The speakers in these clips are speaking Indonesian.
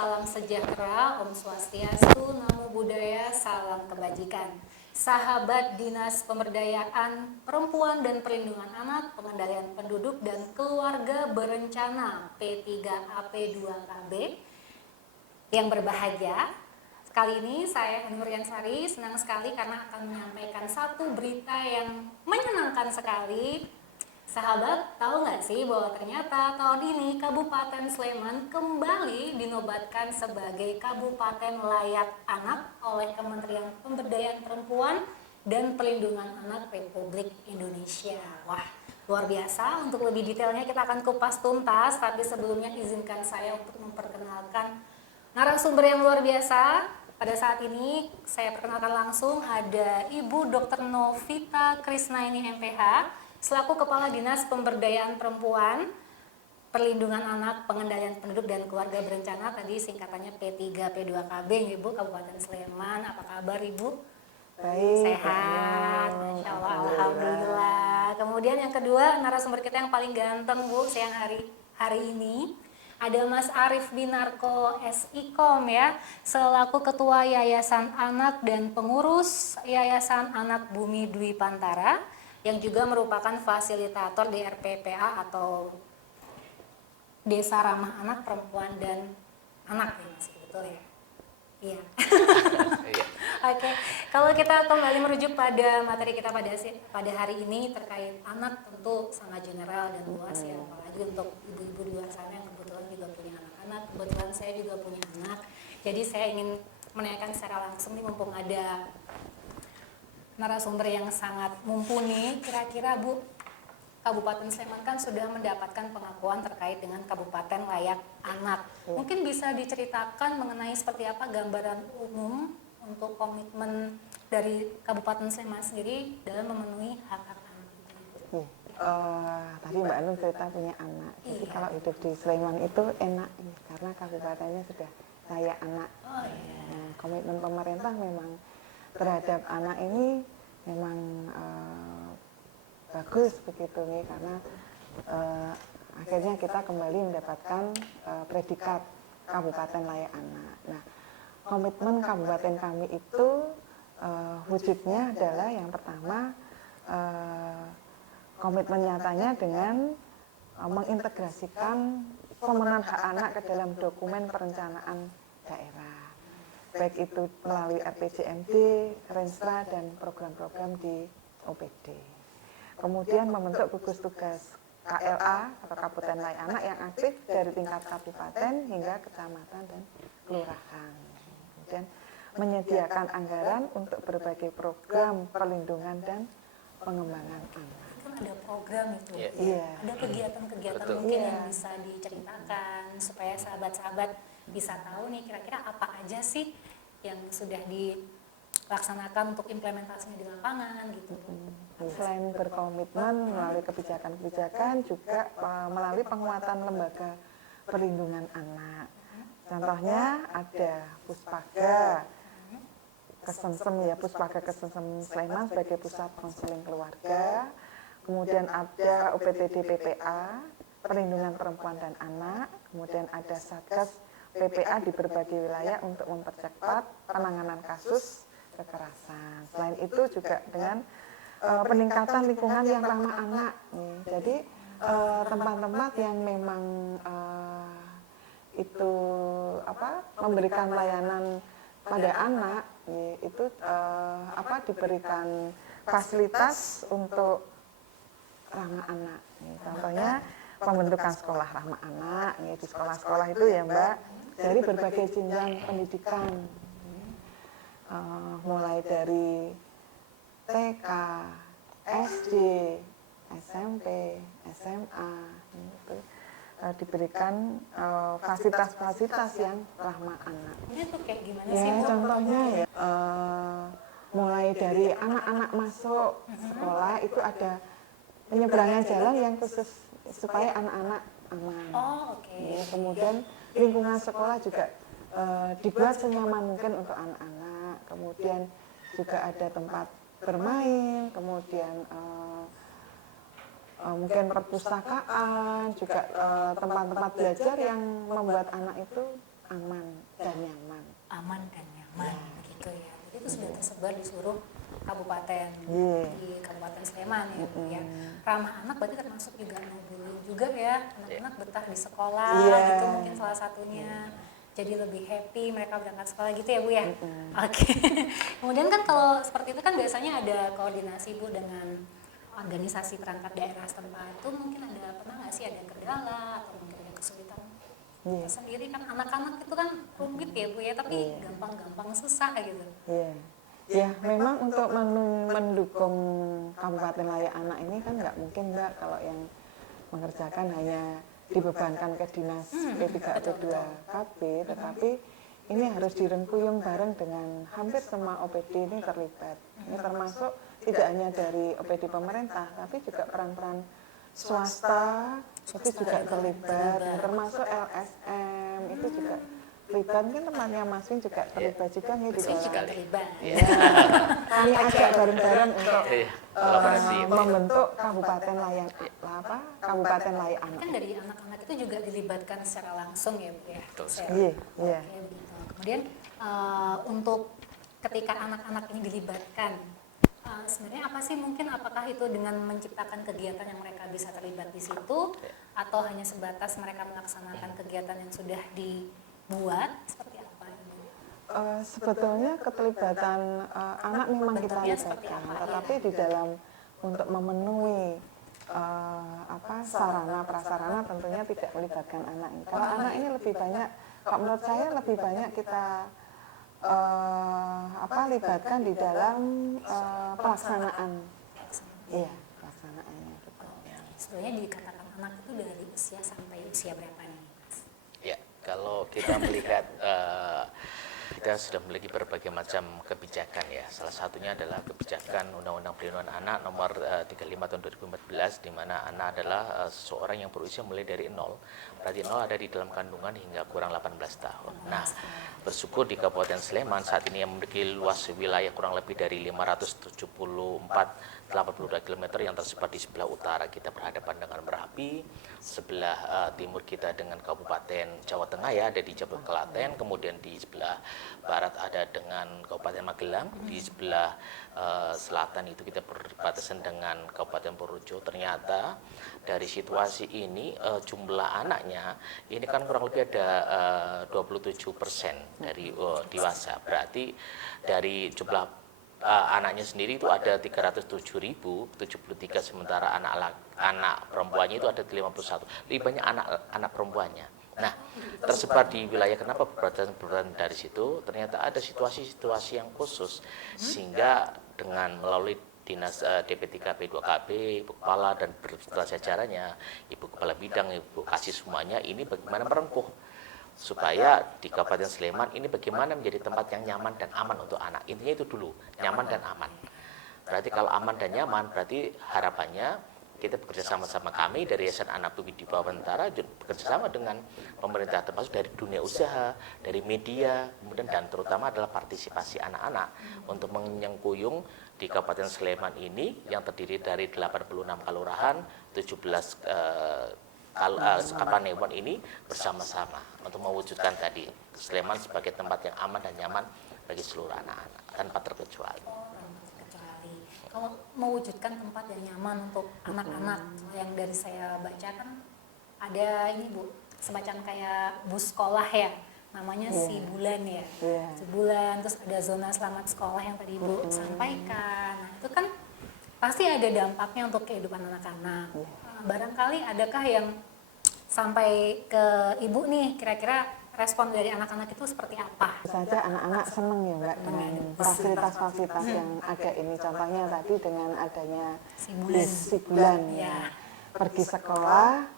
salam sejahtera, Om Swastiastu, Namo Buddhaya, salam kebajikan. Sahabat Dinas Pemberdayaan Perempuan dan Perlindungan Anak, Pengendalian Penduduk dan Keluarga Berencana P3AP2KB yang berbahagia. Kali ini saya Nurian Sari senang sekali karena akan menyampaikan satu berita yang menyenangkan sekali. Sahabat, tahu nggak sih bahwa ternyata tahun ini Kabupaten Sleman kembali dinobatkan sebagai Kabupaten Layak Anak oleh Kementerian Pemberdayaan Perempuan dan Perlindungan Anak Republik Indonesia. Wah, luar biasa. Untuk lebih detailnya kita akan kupas tuntas, tapi sebelumnya izinkan saya untuk memperkenalkan narasumber yang luar biasa. Pada saat ini saya perkenalkan langsung ada Ibu Dr. Novita Krisnaini MPH selaku Kepala Dinas Pemberdayaan Perempuan, Perlindungan Anak, Pengendalian Penduduk dan Keluarga Berencana, tadi singkatannya P3P2KB, Ibu, Kabupaten Sleman. Apa kabar Ibu? Baik. Sehat, Masya Allah, Alhamdulillah. Kemudian yang kedua, narasumber kita yang paling ganteng Bu, siang hari ini ada Mas Arief Binarko SIKOM ya, selaku Ketua Yayasan Anak dan Pengurus Yayasan Anak Bumi Dwi Pantara, yang juga merupakan fasilitator DRPPA atau Desa Ramah Anak Perempuan dan Anak ya Mas, betul ya? Iya. Oke, kalau kita kembali merujuk pada materi kita pada hari ini terkait anak, tentu sangat general dan luas ya, apalagi untuk ibu-ibu di luar sana yang kebetulan juga punya anak-anak. Kebetulan saya juga punya anak, jadi saya ingin menanyakan secara langsung nih, mumpung ada narasumber yang sangat mumpuni. Kira-kira Bu, Kabupaten Sleman kan sudah mendapatkan pengakuan terkait dengan Kabupaten Layak Anak. Mungkin bisa diceritakan mengenai seperti apa gambaran umum untuk komitmen dari Kabupaten Sleman sendiri dalam memenuhi hak-hak anak itu. Tadi Mbak Anung cerita punya anak. Jadi kalau hidup di Sleman itu enak karena kabupatennya sudah layak anak. Komitmen pemerintah memang terhadap anak ini memang bagus begitu nih, karena akhirnya kita kembali mendapatkan predikat Kabupaten Layak Anak. Nah, komitmen kabupaten kami itu wujudnya adalah yang pertama, komitmen nyatanya dengan mengintegrasikan pemenuhan hak anak ke dalam dokumen perencanaan daerah, baik itu melalui RPJMD, Renstra, dan program-program di OPD. Kemudian membentuk gugus tugas KLA atau Kabupaten Layak Anak yang aktif dari tingkat kabupaten hingga kecamatan dan kelurahan. Kemudian menyediakan anggaran untuk berbagai program perlindungan dan pengembangan anak. Kan ada program itu, Iya. ada kegiatan-kegiatan mungkin yang bisa diceritakan supaya sahabat-sahabat bisa tahu nih kira-kira apa aja sih yang sudah dilaksanakan untuk implementasinya di lapangan gitu. Selain berkomitmen melalui kebijakan-kebijakan, juga melalui penguatan lembaga perlindungan anak. Contohnya ada Puspaga Kesensem ya, Puspaga Kesensem Sleman sebagai pusat konseling keluarga. Kemudian ada UPTD PPA, Perlindungan Perempuan dan Anak. Kemudian ada Satgas PPA di berbagai wilayah untuk mempercepat penanganan kasus kekerasan. Selain itu juga dengan peningkatan lingkungan yang ramah anak. Jadi tempat-tempat yang memang itu memberikan layanan pada anak itu diberikan fasilitas untuk ramah anak. Contohnya pembentukan sekolah ramah anak. Di sekolah-sekolah itu ya Mbak, dari berbagai jenjang pendidikan, mulai dari TK, SD, SMP, SMA, itu diberikan fasilitas-fasilitas yang ramah anak. Ini tuh kayak gimana Ya, sih Bu? contohnya ya, mulai dari anak-anak masuk sekolah itu ada penyeberangan jalan yang khusus supaya anak-anak aman. Oh, oke. Ya, kemudian lingkungan sekolah juga dibuat senyaman mungkin untuk anak-anak. Kemudian juga ada tempat bermain, kemudian mungkin perpustakaan, juga tempat-tempat belajar yang membuat anak itu aman dan nyaman. Aman dan nyaman, gitu ya. Jadi itu sudah tersebar di seluruh kabupaten di Kabupaten Sleman ya, Bu ya. Ramah anak berarti termasuk juga no bullying juga ya, anak-anak betah di sekolah gitu mungkin salah satunya. Jadi lebih happy mereka berangkat sekolah gitu ya Bu ya. Oke. Kemudian kan kalau seperti itu kan biasanya ada koordinasi Bu dengan organisasi perangkat daerah setempat. Itu mungkin pernah nggak sih ada kendala atau mungkin ada kesulitan sendiri kan anak-anak itu kan rumit ya Bu ya, tapi gampang-gampang susah gitu. Ya, memang untuk mendukung Kabupaten Layak Anak ini kan nggak mungkin Mbak kalau yang mengerjakan hanya dibebankan ke dinas P3 P2 KB, tetapi ini harus direngkuyung bareng dengan hampir semua OPD ini terlibat. Ini termasuk tidak hanya dari OPD pemerintah, tapi juga peran-peran swasta itu juga terlibat, termasuk LSM itu juga terlibat. Mungkin temannya Mas Win juga terlibat juga nih di dalam. Terlibat. Kami ajak bareng-bareng untuk membentuk Kabupaten Layak Anak. Kan dari anak-anak itu juga dilibatkan secara langsung ya Bu ya. Iya. Kemudian untuk ketika anak-anak ini dilibatkan, sebenarnya apa sih mungkin apakah itu dengan menciptakan kegiatan yang mereka bisa terlibat di situ atau hanya sebatas mereka melaksanakan kegiatan yang sudah dibuat seperti apa? Sebetulnya keterlibatan anak memang kita libatkan, tetapi di dalam untuk memenuhi sarana prasarana tentunya tidak melibatkan anak. Kalau anak ini lebih banyak, kalau menurut saya lebih banyak kita libatkan di dalam pelaksanaan. Iya, pelaksanaannya. Sebenarnya dikatakan anak itu dari usia sampai usia berapa nih, Mas? Ya, kalau kita melihat kita sudah memiliki berbagai macam kebijakan ya. Salah satunya adalah kebijakan Undang-Undang Perlindungan Anak nomor 35 tahun 2014, di mana anak adalah seseorang yang berusia mulai dari 0. Berarti 0 ada di dalam kandungan hingga kurang 18 tahun. Nah, bersyukur di Kabupaten Sleman saat ini yang memiliki luas wilayah kurang lebih dari 574,82 km yang tersebar di sebelah utara kita berhadapan dengan Merapi, sebelah timur kita dengan Kabupaten Jawa Tengah ya, ada di Jawa Klaten, kemudian di sebelah barat ada dengan Kabupaten Magelang, di sebelah selatan itu kita berbatasan dengan Kabupaten Purworejo. Ternyata dari situasi ini jumlah anaknya ini kan kurang lebih ada 27% dari dewasa. Berarti dari jumlah anaknya sendiri itu ada 307.073, sementara anak perempuannya itu ada 51. Lebih banyak anak perempuannya. Nah, tersebar di wilayah, kenapa berbatasan dari situ? Ternyata ada situasi-situasi yang khusus, sehingga dengan melalui Dinas DP3 P2KB, Ibu Kepala dan beserta jajarannya, Ibu Kepala Bidang, Ibu Kasih semuanya, ini bagaimana merengkuh supaya di Kabupaten Sleman ini bagaimana menjadi tempat yang nyaman dan aman untuk anak. Intinya itu dulu, nyaman dan aman. Berarti kalau aman dan nyaman, berarti harapannya kita bekerja sama-sama, kami dari Yayasan Anak Bumi di Bawantara bekerja sama dengan pemerintah, termasuk dari dunia usaha, dari media, kemudian dan terutama adalah partisipasi anak-anak untuk menyengkuyung di Kabupaten Sleman ini yang terdiri dari 86 kelurahan, 17 Kapanewon ini bersama-sama untuk mewujudkan tadi Sleman sebagai tempat yang aman dan nyaman bagi seluruh anak-anak tanpa terkecuali. Kalau mewujudkan tempat yang nyaman untuk anak-anak, yang dari saya baca kan ada ini Bu, semacam kayak bus sekolah ya, namanya Si Bulan ya, Si Bulan, terus ada zona selamat sekolah yang tadi Ibu sampaikan. Nah, itu kan pasti ada dampaknya untuk kehidupan anak-anak. Barangkali adakah yang sampai ke Ibu nih, kira-kira respon dari anak-anak itu seperti apa? Saja anak-anak senang ya Mbak dengan fasilitas-fasilitas yang ada ini. Contohnya tadi dengan adanya Si Bulan ya. Pergi sekolah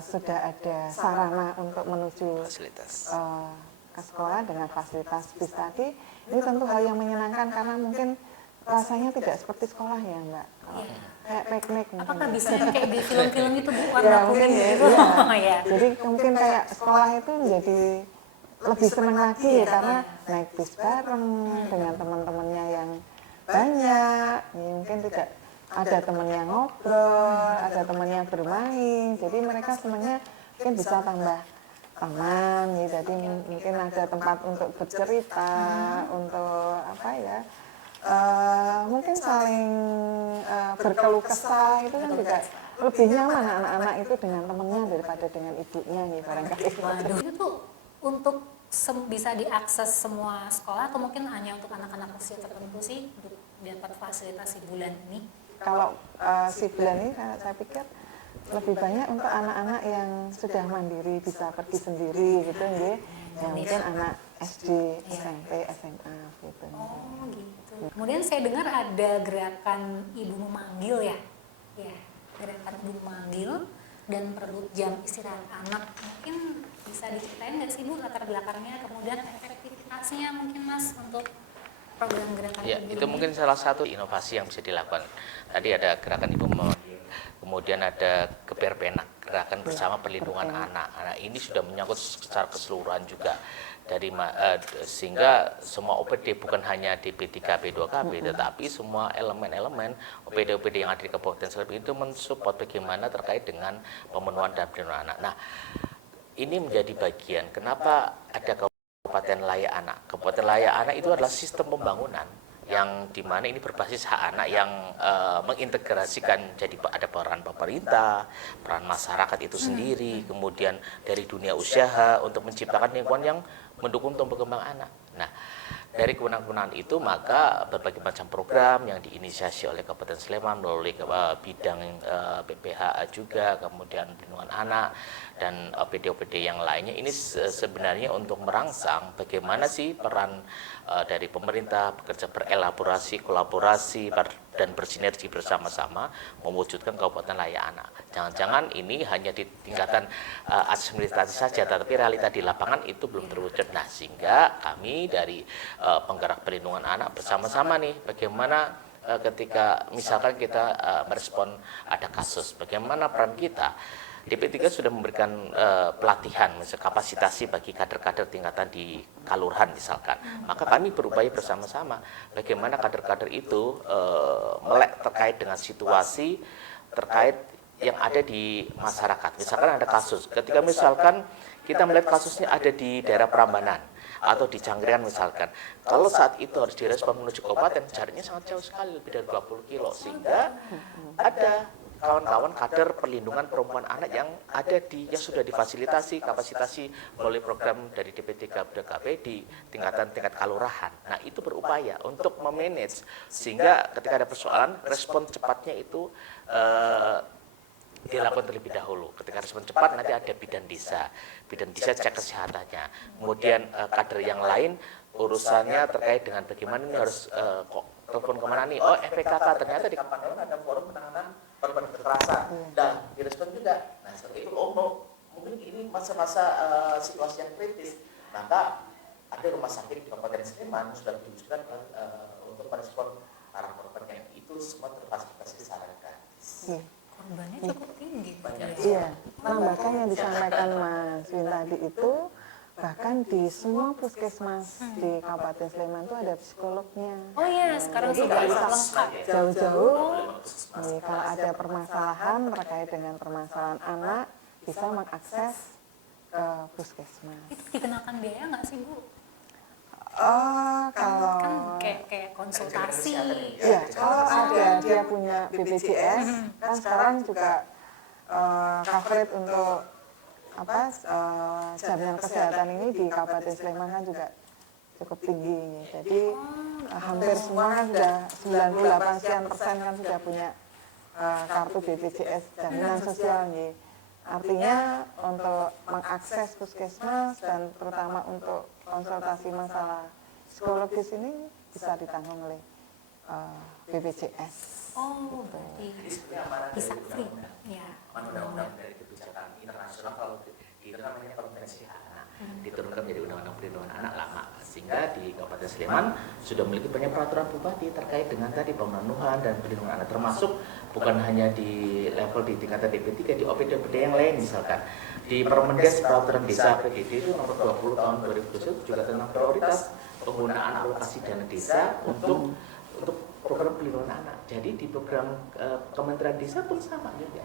sudah ada sarana untuk menuju ke sekolah dengan fasilitas bis tadi. Ini tentu hal yang menyenangkan karena mungkin rasanya tidak seperti sekolah ya Mbak. Kayak piknik mungkin. Apakah bisa kayak di film-film itu Bu, warna kuning gitu? Ya. Jadi mungkin kayak sekolah itu menjadi lebih senang lagi ya, karena naik bis bareng dengan teman-temannya yang banyak. Ya, mungkin tidak ada temannya ngobrol, ada temannya bermain. Jadi mereka semuanya mungkin bisa tambah taman ya, jadi mungkin ada tempat untuk bercerita, untuk apa ya, mungkin saling berkeluh kesah, itu kan juga lebih nyaman anak-anak itu dengan temennya daripada dengan ibunya nih barangkali. Waduh, itu tuh untuk bisa diakses semua sekolah atau mungkin hanya untuk anak-anak usia tertentu sih untuk dapat fasilitas di bulan ini? Kalau si bulan ini saya pikir lebih banyak untuk anak-anak yang sudah mandiri, bisa pergi sendiri gitu nggih. Ya mungkin anak SD, SMP, SMA gitu. Oh gitu. Kemudian saya dengar ada gerakan ibu memanggil ya. Ya, gerakan ibu memanggil dan perlu jam istirahat anak. Mungkin bisa diceritain nggak sih Bu latar belakangnya, kemudian efektivitasnya mungkin Mas untuk program gerakan Ya, ibu itu ini? mungkin salah satu inovasi yang bisa dilakukan. Tadi ada gerakan ibu memanggil, kemudian ada geberpenak, gerakan bersama perlindungan anak. Nah, ini sudah menyangkut secara keseluruhan juga dari sehingga semua OPD bukan hanya di P3P 2KB, tetapi semua elemen-elemen OPD-OPD yang ada di Kabupaten Sleman itu mensupport bagaimana terkait dengan pemenuhan dan perlindungan anak. Nah, ini menjadi bagian kenapa ada Kabupaten Layak Anak. Kabupaten Layak Anak itu adalah sistem pembangunan yang dimana ini berbasis hak anak yang mengintegrasikan, jadi ada peran pemerintah, peran masyarakat itu sendiri, kemudian dari dunia usaha untuk menciptakan lingkungan yang mendukung tumbuh kembang anak. Nah, dari kewenangan itu maka berbagai macam program yang diinisiasi oleh Kabupaten Sleman melalui bidang PPHA juga, kemudian perlindungan anak dan OPD-OPD yang lainnya, ini sebenarnya untuk merangsang bagaimana sih peran dari pemerintah bekerja berelaborasi, kolaborasi dan bersinergi bersama-sama mewujudkan Kabupaten Layak Anak. Jangan-jangan ini hanya di tingkatan administrasi saja, tetapi realita di lapangan itu belum terwujud. Nah, sehingga kami dari penggerak perlindungan anak bersama-sama nih bagaimana ketika misalkan kita merespon ada kasus, bagaimana peran kita. DP3 sudah memberikan pelatihan, kapasitasi bagi kader-kader tingkatan di kalurahan misalkan. Maka kami berupaya bersama-sama bagaimana kader-kader itu melek terkait dengan situasi terkait yang ada di masyarakat. Misalkan ada kasus, ketika misalkan kita melihat kasusnya ada di daerah Prambanan atau di Cangkrian misalkan, kalau saat itu harus direspon menuju kabupaten, jaraknya sangat jauh sekali, lebih dari 20 kilo, sehingga ada kawan-kawan kader perlindungan perempuan anak yang ada yang sudah difasilitasi kapasitasi melalui program dari DP3 BKP di tingkat kalurahan. Nah, itu berupaya untuk memanage sehingga ketika ada persoalan respon cepatnya itu dilakukan terlebih dahulu. Ketika respon cepat nanti ada bidan desa cek kesehatannya. Kemudian kader yang lain urusannya terkait dengan bagaimana ini harus telepon kemana nih? Oh, FPKK, ternyata di Kabupaten ada forum penanganan korban kekerasan dan direspon juga. Nah, seperti itu, mungkin ini masa-masa situasi yang kritis, maka ada rumah sakit di Kabupaten Sleman sudah diwujudkan untuk merespon para korban yang itu semua terfasilitasi secara gratis. Korbannya cukup tinggi. Iya, nah bahkan yang disampaikan Mas Win tadi itu, bahkan di semua puskesmas di Kabupaten Sleman itu ada psikolognya. Oh iya, sekarang sudah lengkap. Jauh-jauh, kalau ada permasalahan terkait dengan permasalahan anak, bisa mengakses ke puskesmas. Itu dikenakan biaya nggak sih Bu? Kalau Kan kayak konsultasi. ya, kalau ada dia punya BPJS, kan sekarang juga coverage untuk jaminan kesehatan ini di Kabupaten Sleman kan juga cukup tinggi. Jadi hampir semua kan sudah 98% kan sudah punya kartu BPJS jaminan sosial nih. Artinya untuk mengakses puskesmas dan terutama untuk konsultasi masalah psikologis ini bisa ditanggung oleh BPJS. Oh, berarti bisa free. Ya. Undang-undang dari kebijakan internasional kalau itu namanya konvensi hak anak diturunkan menjadi undang-undang perlindungan anak lama, sehingga di Kabupaten Sleman sudah memiliki banyak peraturan bupati terkait dengan tadi pemenuhan dan perlindungan anak, termasuk bukan hanya di level di tingkatan DP3, di OPD-OPD yang lain misalkan di Permendes peraturan desa PDD itu nomor 20 tahun 2021 juga tentang prioritas penggunaan alokasi dana desa untuk program perlindungan anak. Jadi di program Kementerian Desa pun sama juga.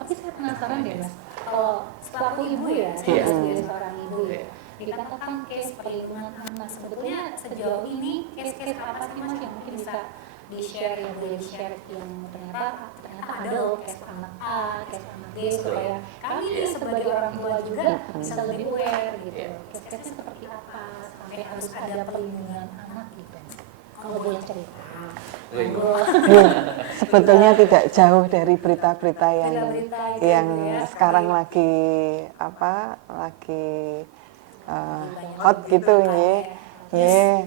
Tapi saya penasaran deh Mas, kalau selaku ibu ya, Iya. sebagai seorang ibu ya, dikatakan case perlindungan anak, sebetulnya sejauh ini case-case apa sih Mas yang mungkin bisa di-share, yang boleh di-share yang ternyata ada loh case anak A, case anak B, supaya kami sebagai orang tua juga bisa lebih aware gitu. Case-case seperti apa sampai harus ada perlindungan anak gitu. Kalau boleh cerita. Sebetulnya tidak jauh dari berita-berita yang Berita-berita itu yang gitu ya, sekarang seperti lagi hot gitu ya,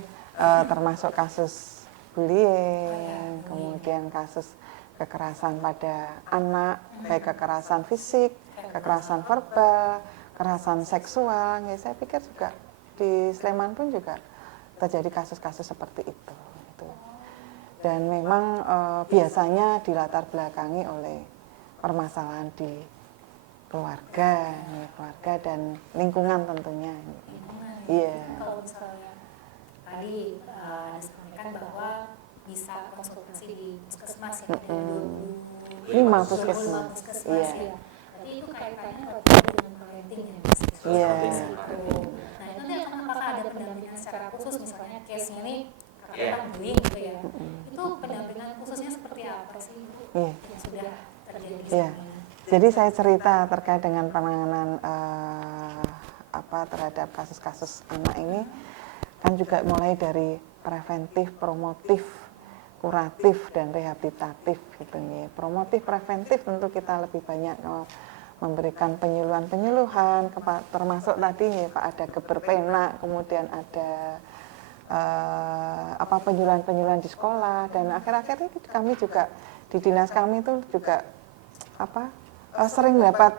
termasuk kasus bullying, kemudian kasus kekerasan pada anak, baik kekerasan fisik, kekerasan verbal, kekerasan seksual. Ya, saya pikir juga di Sleman pun juga terjadi kasus-kasus seperti itu. Dan memang biasanya dilatar belakangi oleh permasalahan di keluarga dan lingkungan tentunya. Iya. Kalau misalnya tadi disampaikan bahwa bisa konsultasi di puskesmas ya, ada 5 puskesmas puskesmas. ya. Iya. Jadi itu kaitannya dengan parenting ya Mas. Iya. Nah itu nanti apakah ada pendampingan secara khusus, misalnya case-nya ini karena bullying gitu ya. Itu pendampingan khususnya seperti apa sih Iya. yang sudah terjadi di Iya. sini? Jadi saya cerita terkait dengan penanganan terhadap kasus-kasus anak ini kan juga mulai dari preventif, promotif, kuratif dan rehabilitatif gitu nih. Promotif, preventif tentu kita lebih banyak memberikan penyuluhan-penyuluhan, termasuk tadi ya Pak, ada geberpena, kemudian ada penyuluhan-penyuluhan di sekolah, dan akhir-akhir ini kami juga di dinas kami itu juga sering dapat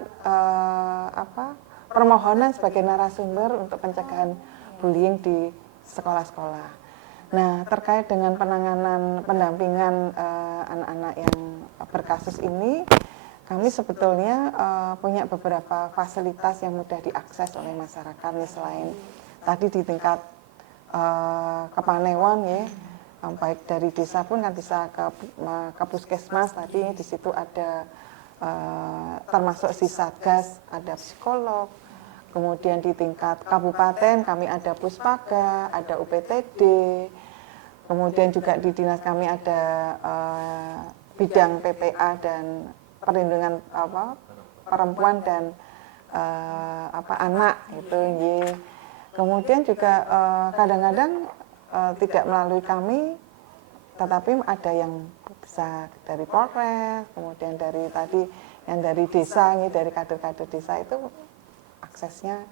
permohonan sebagai narasumber untuk pencegahan bullying di sekolah-sekolah. Nah, terkait dengan penanganan pendampingan anak-anak yang berkasus ini, kami sebetulnya punya beberapa fasilitas yang mudah diakses oleh masyarakat, nih, selain tadi di tingkat kepanewon ya, baik dari desa pun kan bisa ke puskesmas, tadi di situ ada termasuk si satgas, ada psikolog. Kemudian di tingkat kabupaten kami ada Puspaga, ada UPTD. Kemudian juga di dinas kami ada bidang PPA dan perlindungan perempuan dan anak gitu. Kemudian juga kadang-kadang tidak melalui kami, tetapi ada yang bisa dari Polres, kemudian dari tadi yang dari desa, dari kader-kader desa itu aksesnya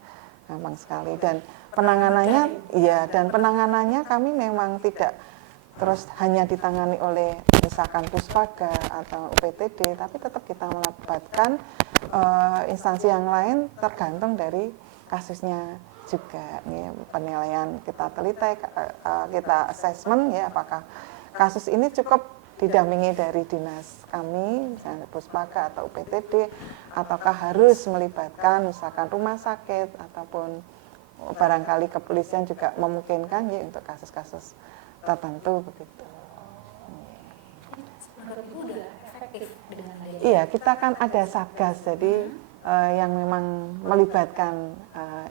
gampang sekali, dan penanganannya kami memang tidak terus hanya ditangani oleh misalkan Puspaga atau UPTD, tapi tetap kita melibatkan instansi yang lain tergantung dari kasusnya juga. Penilaian kita teliti, kita assessment ya, apakah kasus ini cukup didampingi dari dinas kami, misalnya Puspaga atau UPTD, ataukah harus melibatkan misalkan rumah sakit ataupun barangkali kepolisian juga memungkinkan ya untuk kasus-kasus tertentu begitu. Menurut Ibu udah efektif dengan adanya? Iya, kita kan ada satgas, jadi yang memang melibatkan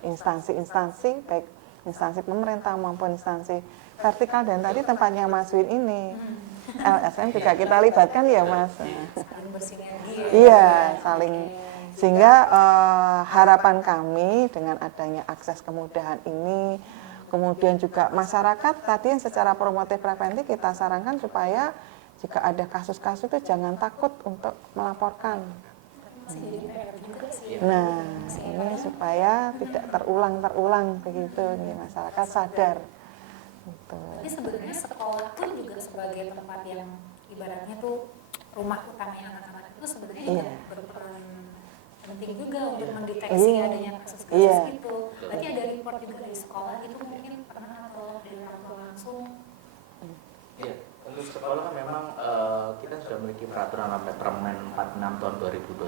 instansi-instansi, baik instansi pemerintah maupun instansi vertikal, dan tadi tempatnya Mas Win ini LSM juga kita libatkan ya Mas. Saling bersinergi ya? Iya, saling, sehingga harapan kami dengan adanya akses kemudahan ini, kemudian juga masyarakat tadi yang secara promotif preventif kita sarankan supaya jika ada kasus-kasus itu jangan takut untuk melaporkan. Nah, ini supaya tidak terulang begitu, nih, masyarakat sadar. Gitu. Tapi sebenarnya sekolah pun juga sebagai tempat yang ibaratnya tuh rumah utamanya anak-anak itu sebenarnya juga berperan penting juga untuk mendeteksi adanya kasus-kasus itu. Berarti ada report juga dari sekolah itu mungkin pernah atau dari orang tua langsung? Iya. Untuk sekolah kan memang kita sudah memiliki peraturan namanya Permen 46 tahun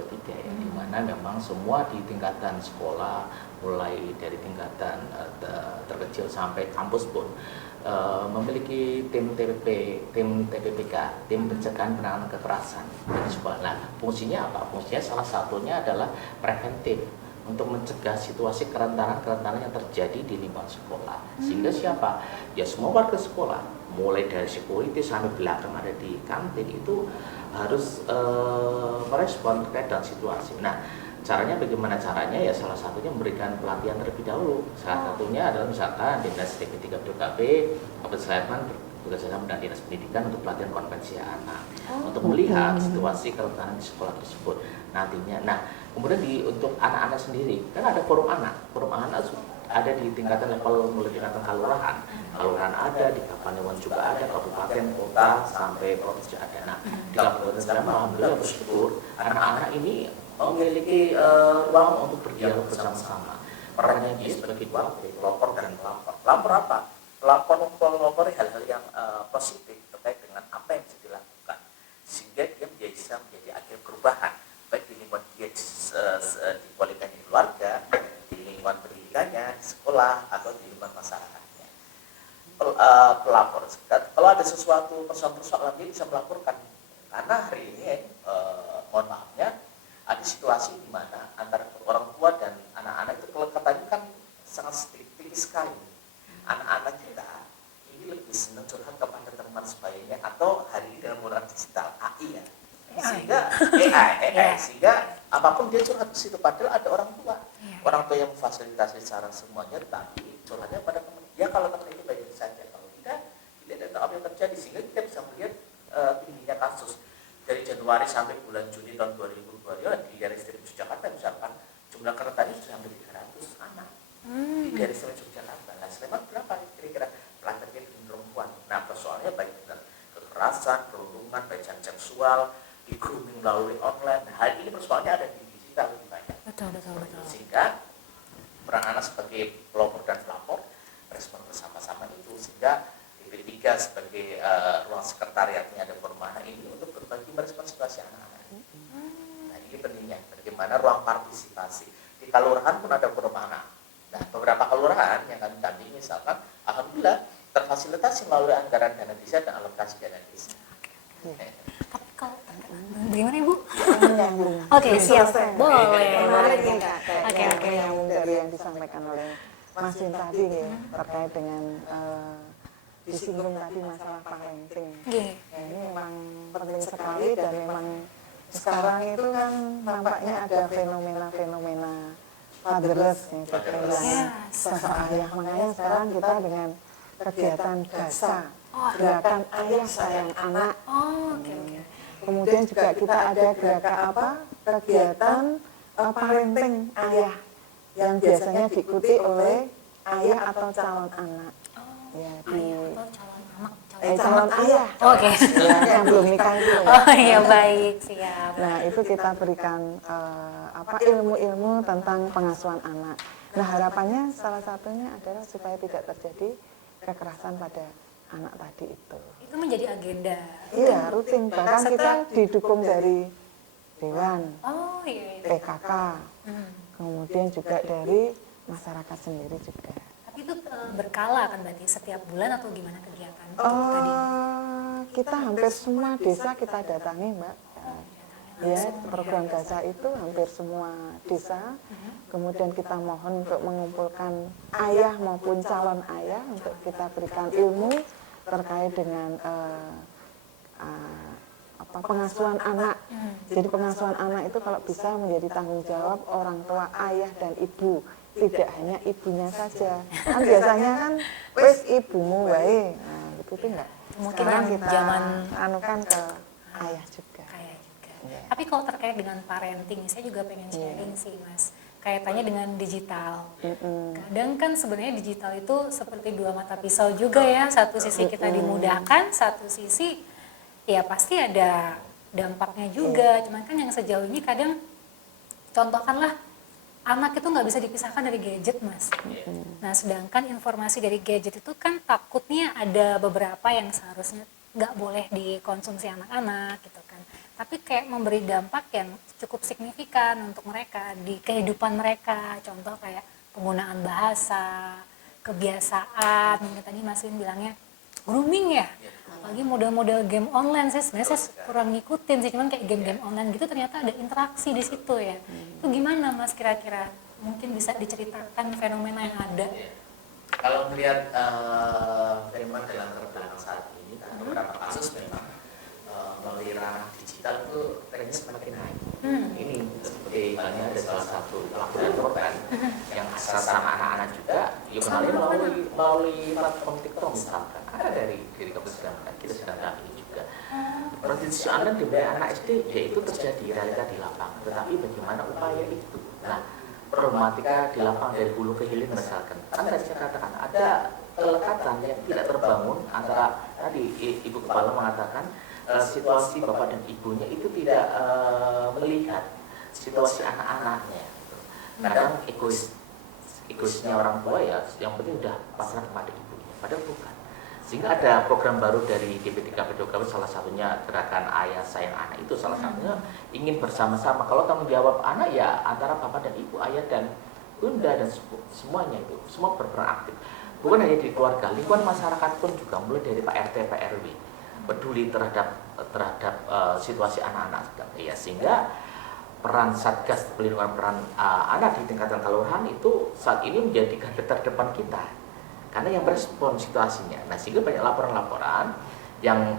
2023 ya, di mana memang semua di tingkatan sekolah mulai dari tingkatan terkecil sampai kampus pun memiliki tim TPPK, tim pencegahan penanganan kekerasan di sekolah. Nah, fungsinya apa? Fungsinya salah satunya adalah preventif untuk mencegah situasi kerentanan yang terjadi di lingkungan sekolah. Sehingga siapa? Ya semua warga sekolah, mulai dari security sampai belakang ada di kantin itu harus merespon terkait dengan situasi. Nah, caranya bagaimana caranya? Ya salah satunya memberikan pelatihan terlebih dahulu. Salah satunya adalah misalkan Dinas TP3 BKP, Kabupaten Sleman bekerjasama dengan Dinas Pendidikan untuk pelatihan konvensi anak untuk melihat situasi kerentanan di sekolah tersebut nantinya. Nah, kemudian untuk anak-anak sendiri kan ada forum anak ada di tingkatan level mulai tingkatan kelurahan ada, di Kapanewon juga ada, kabupaten, kota sampai provinsi ada. Nah, di Kabupaten Sleman alhamdulillah bersyukur anak-anak ini memiliki ruang untuk berdialog bersama-sama. Perannya dia sebagai dua pelopor dan pelapor. Pelapor apa? Pelopor hal-hal yang positif terkait dengan apa yang bisa dilakukan, sehingga dia bisa menjadi agen perubahan baik di lingkungan dia di kualitasnya keluarga, di lingkungan pendidikannya, sekolah, atau di lingkungan masyarakatnya. Pelapor, kalau ada sesuatu persoalan dia bisa melaporkan, karena hari ini mohon maafnya ada situasi di mana antara orang tua dan anak-anak itu kelekatannya kan sangat tinggi sekali. Anak-anak kita ini lebih senang curhat kepada teman sebayanya, atau hari ini dengan menggunakan digital AI ya, sehingga AI sehingga apapun dia curhat ke situ, padahal ada orang tua yang memfasilitasi secara semuanya, tapi curhatnya pada teman. Ya kalau teman itu baik saja, kalau tidak ada tahu apa yang terjadi, sehingga kita bisa melihat tingginya kasus dari Januari sampai bulan Juni tahun 2022 di daerah istimewa Yogyakarta misalkan jumlah keretanya sudah hampir 300 anak di daerah istimewa Yogyakarta. Nah, Sleman berapa kira-kira pelanggaran dengan perempuan? Nah, persoalannya baik dengan kekerasan, perundungan, pelecehan seksual, di grooming melalui online. Nah, hal ini persoalannya ada di digital lebih banyak. Betul. Sehingga peran anak sebagai pelopor dan pelapor respon bersama-sama itu, sehingga TP3 sebagai ruang sekretariatnya ada perumahan ini untuk berbagi merespon situasi anak-anak. Nah, ini pentingnya bagaimana ruang partisipasi. Di kelurahan pun ada perumahan. Nah, beberapa kelurahan yang kami dampingi misalkan alhamdulillah terfasilitasi melalui anggaran dana desa dan alokasi dana desa. Tapi kalau bagaimana Ibu? Oke, siap. Boleh. Oke. Yang dari yang disampaikan oleh Mas Win tadi ya, terkait dengan disinggung tadi masalah parenting. Ini memang penting sekali, dan memang sekarang itu kan nampaknya ada fenomena fatherless gitu, sosok ayah. Makanya sekarang kita dengan kegiatan GASA, gerakan ayah sayang anak. Kemudian juga kita ada gerakan kegiatan parenting ayah yang biasanya diikuti oleh ayah atau calon anak. Calon ayah. Oke. Yang belum nikah itu. Oh iya, baik, siap. Nah, itu kita berikan ilmu-ilmu tentang pengasuhan anak. Nah, harapannya salah satunya adalah supaya tidak terjadi kekerasan pada anak tadi itu. Itu menjadi agenda. Iya, rutin. Bahkan kita didukung dari Dewan, PKK, kemudian juga dari masyarakat sendiri juga. Tapi itu berkala kan berarti setiap bulan atau gimana kegiatan tadi? Kita hampir semua desa kita datangi, Mbak. Ya, program GASA itu hampir semua desa. Kemudian kita mohon untuk mengumpulkan ayah maupun calon ayah untuk kita berikan ilmu terkait dengan pengasuhan anak. Jadi pengasuhan anak itu kalau bisa menjadi tanggung jawab orang tua, ayah dan ibu. Tidak hanya ibunya saja. Kan biasanya kan wes ibumu wae. Nah, gitu tuh enggak. Mungkin yang yang kita zaman anukan ke ayah juga. Tapi kalau terkait dengan parenting, saya juga pengen sharing sih, Mas. Kaitannya dengan digital. Kadang kan sebenarnya digital itu seperti dua mata pisau juga ya. Satu sisi kita dimudahkan, satu sisi ya pasti ada dampaknya juga. Cuman kan yang sejauh ini kadang contohkanlah anak itu nggak bisa dipisahkan dari gadget, Mas. Nah, sedangkan informasi dari gadget itu kan takutnya ada beberapa yang seharusnya nggak boleh dikonsumsi anak-anak gitu kan, tapi kayak memberi dampak yang cukup signifikan untuk mereka di kehidupan mereka. Contoh kayak penggunaan bahasa, kebiasaan, mungkin tadi Mas Win bilangnya grooming ya, apalagi model-model game online. Saya sebenarnya kurang ngikutin sih, cuman kayak game-game online gitu ternyata ada interaksi di situ ya. Itu gimana Mas kira-kira? Mungkin bisa diceritakan fenomena yang ada. Kalau melihat fenomena dalam terbelakang saat ini, beberapa kasus memang melalui ranah digital itu trennya semakin naik. Ini seperti halnya ada salah satu pelaku dan korban yang asal sama anak-anak juga, ya kenalnya melalui platform TikTok misalkan. Ada dari kepolisian kita sedang dampingi juga. Prostitusi online di wilayah anak SD, yaitu terjadi realita di lapangan. Tetapi bagaimana upaya itu? Nah, problematika di lapangan dari hulu ke hilir misalkan. Kan tadi saya katakan ada kelekatan yang tidak terbangun antara tadi Ibu Kepala mengatakan situasi bapak dan ibunya itu tidak melihat situasi anak-anaknya. Kadang egoisnya orang tua ya, yang penting udah pasrah kepada ibunya. Padahal bukan. Sehingga ada program baru dari DP3P2K, salah satunya gerakan Ayah Sayang Anak itu salah satunya ingin bersama-sama. Kalau tanggung jawab anak ya antara bapak dan ibu, ayah dan bunda dan semuanya itu semua berperan aktif. Bukan hanya di keluarga, lingkungan masyarakat pun juga mulai dari Pak RT, Pak RW peduli terhadap situasi anak-anak. Ya, sehingga peran Satgas Pelindungan Peran Anak di tingkatan kelurahan itu saat ini menjadi garda terdepan kita. Karena yang merespon situasinya. Nah, sehingga banyak laporan-laporan yang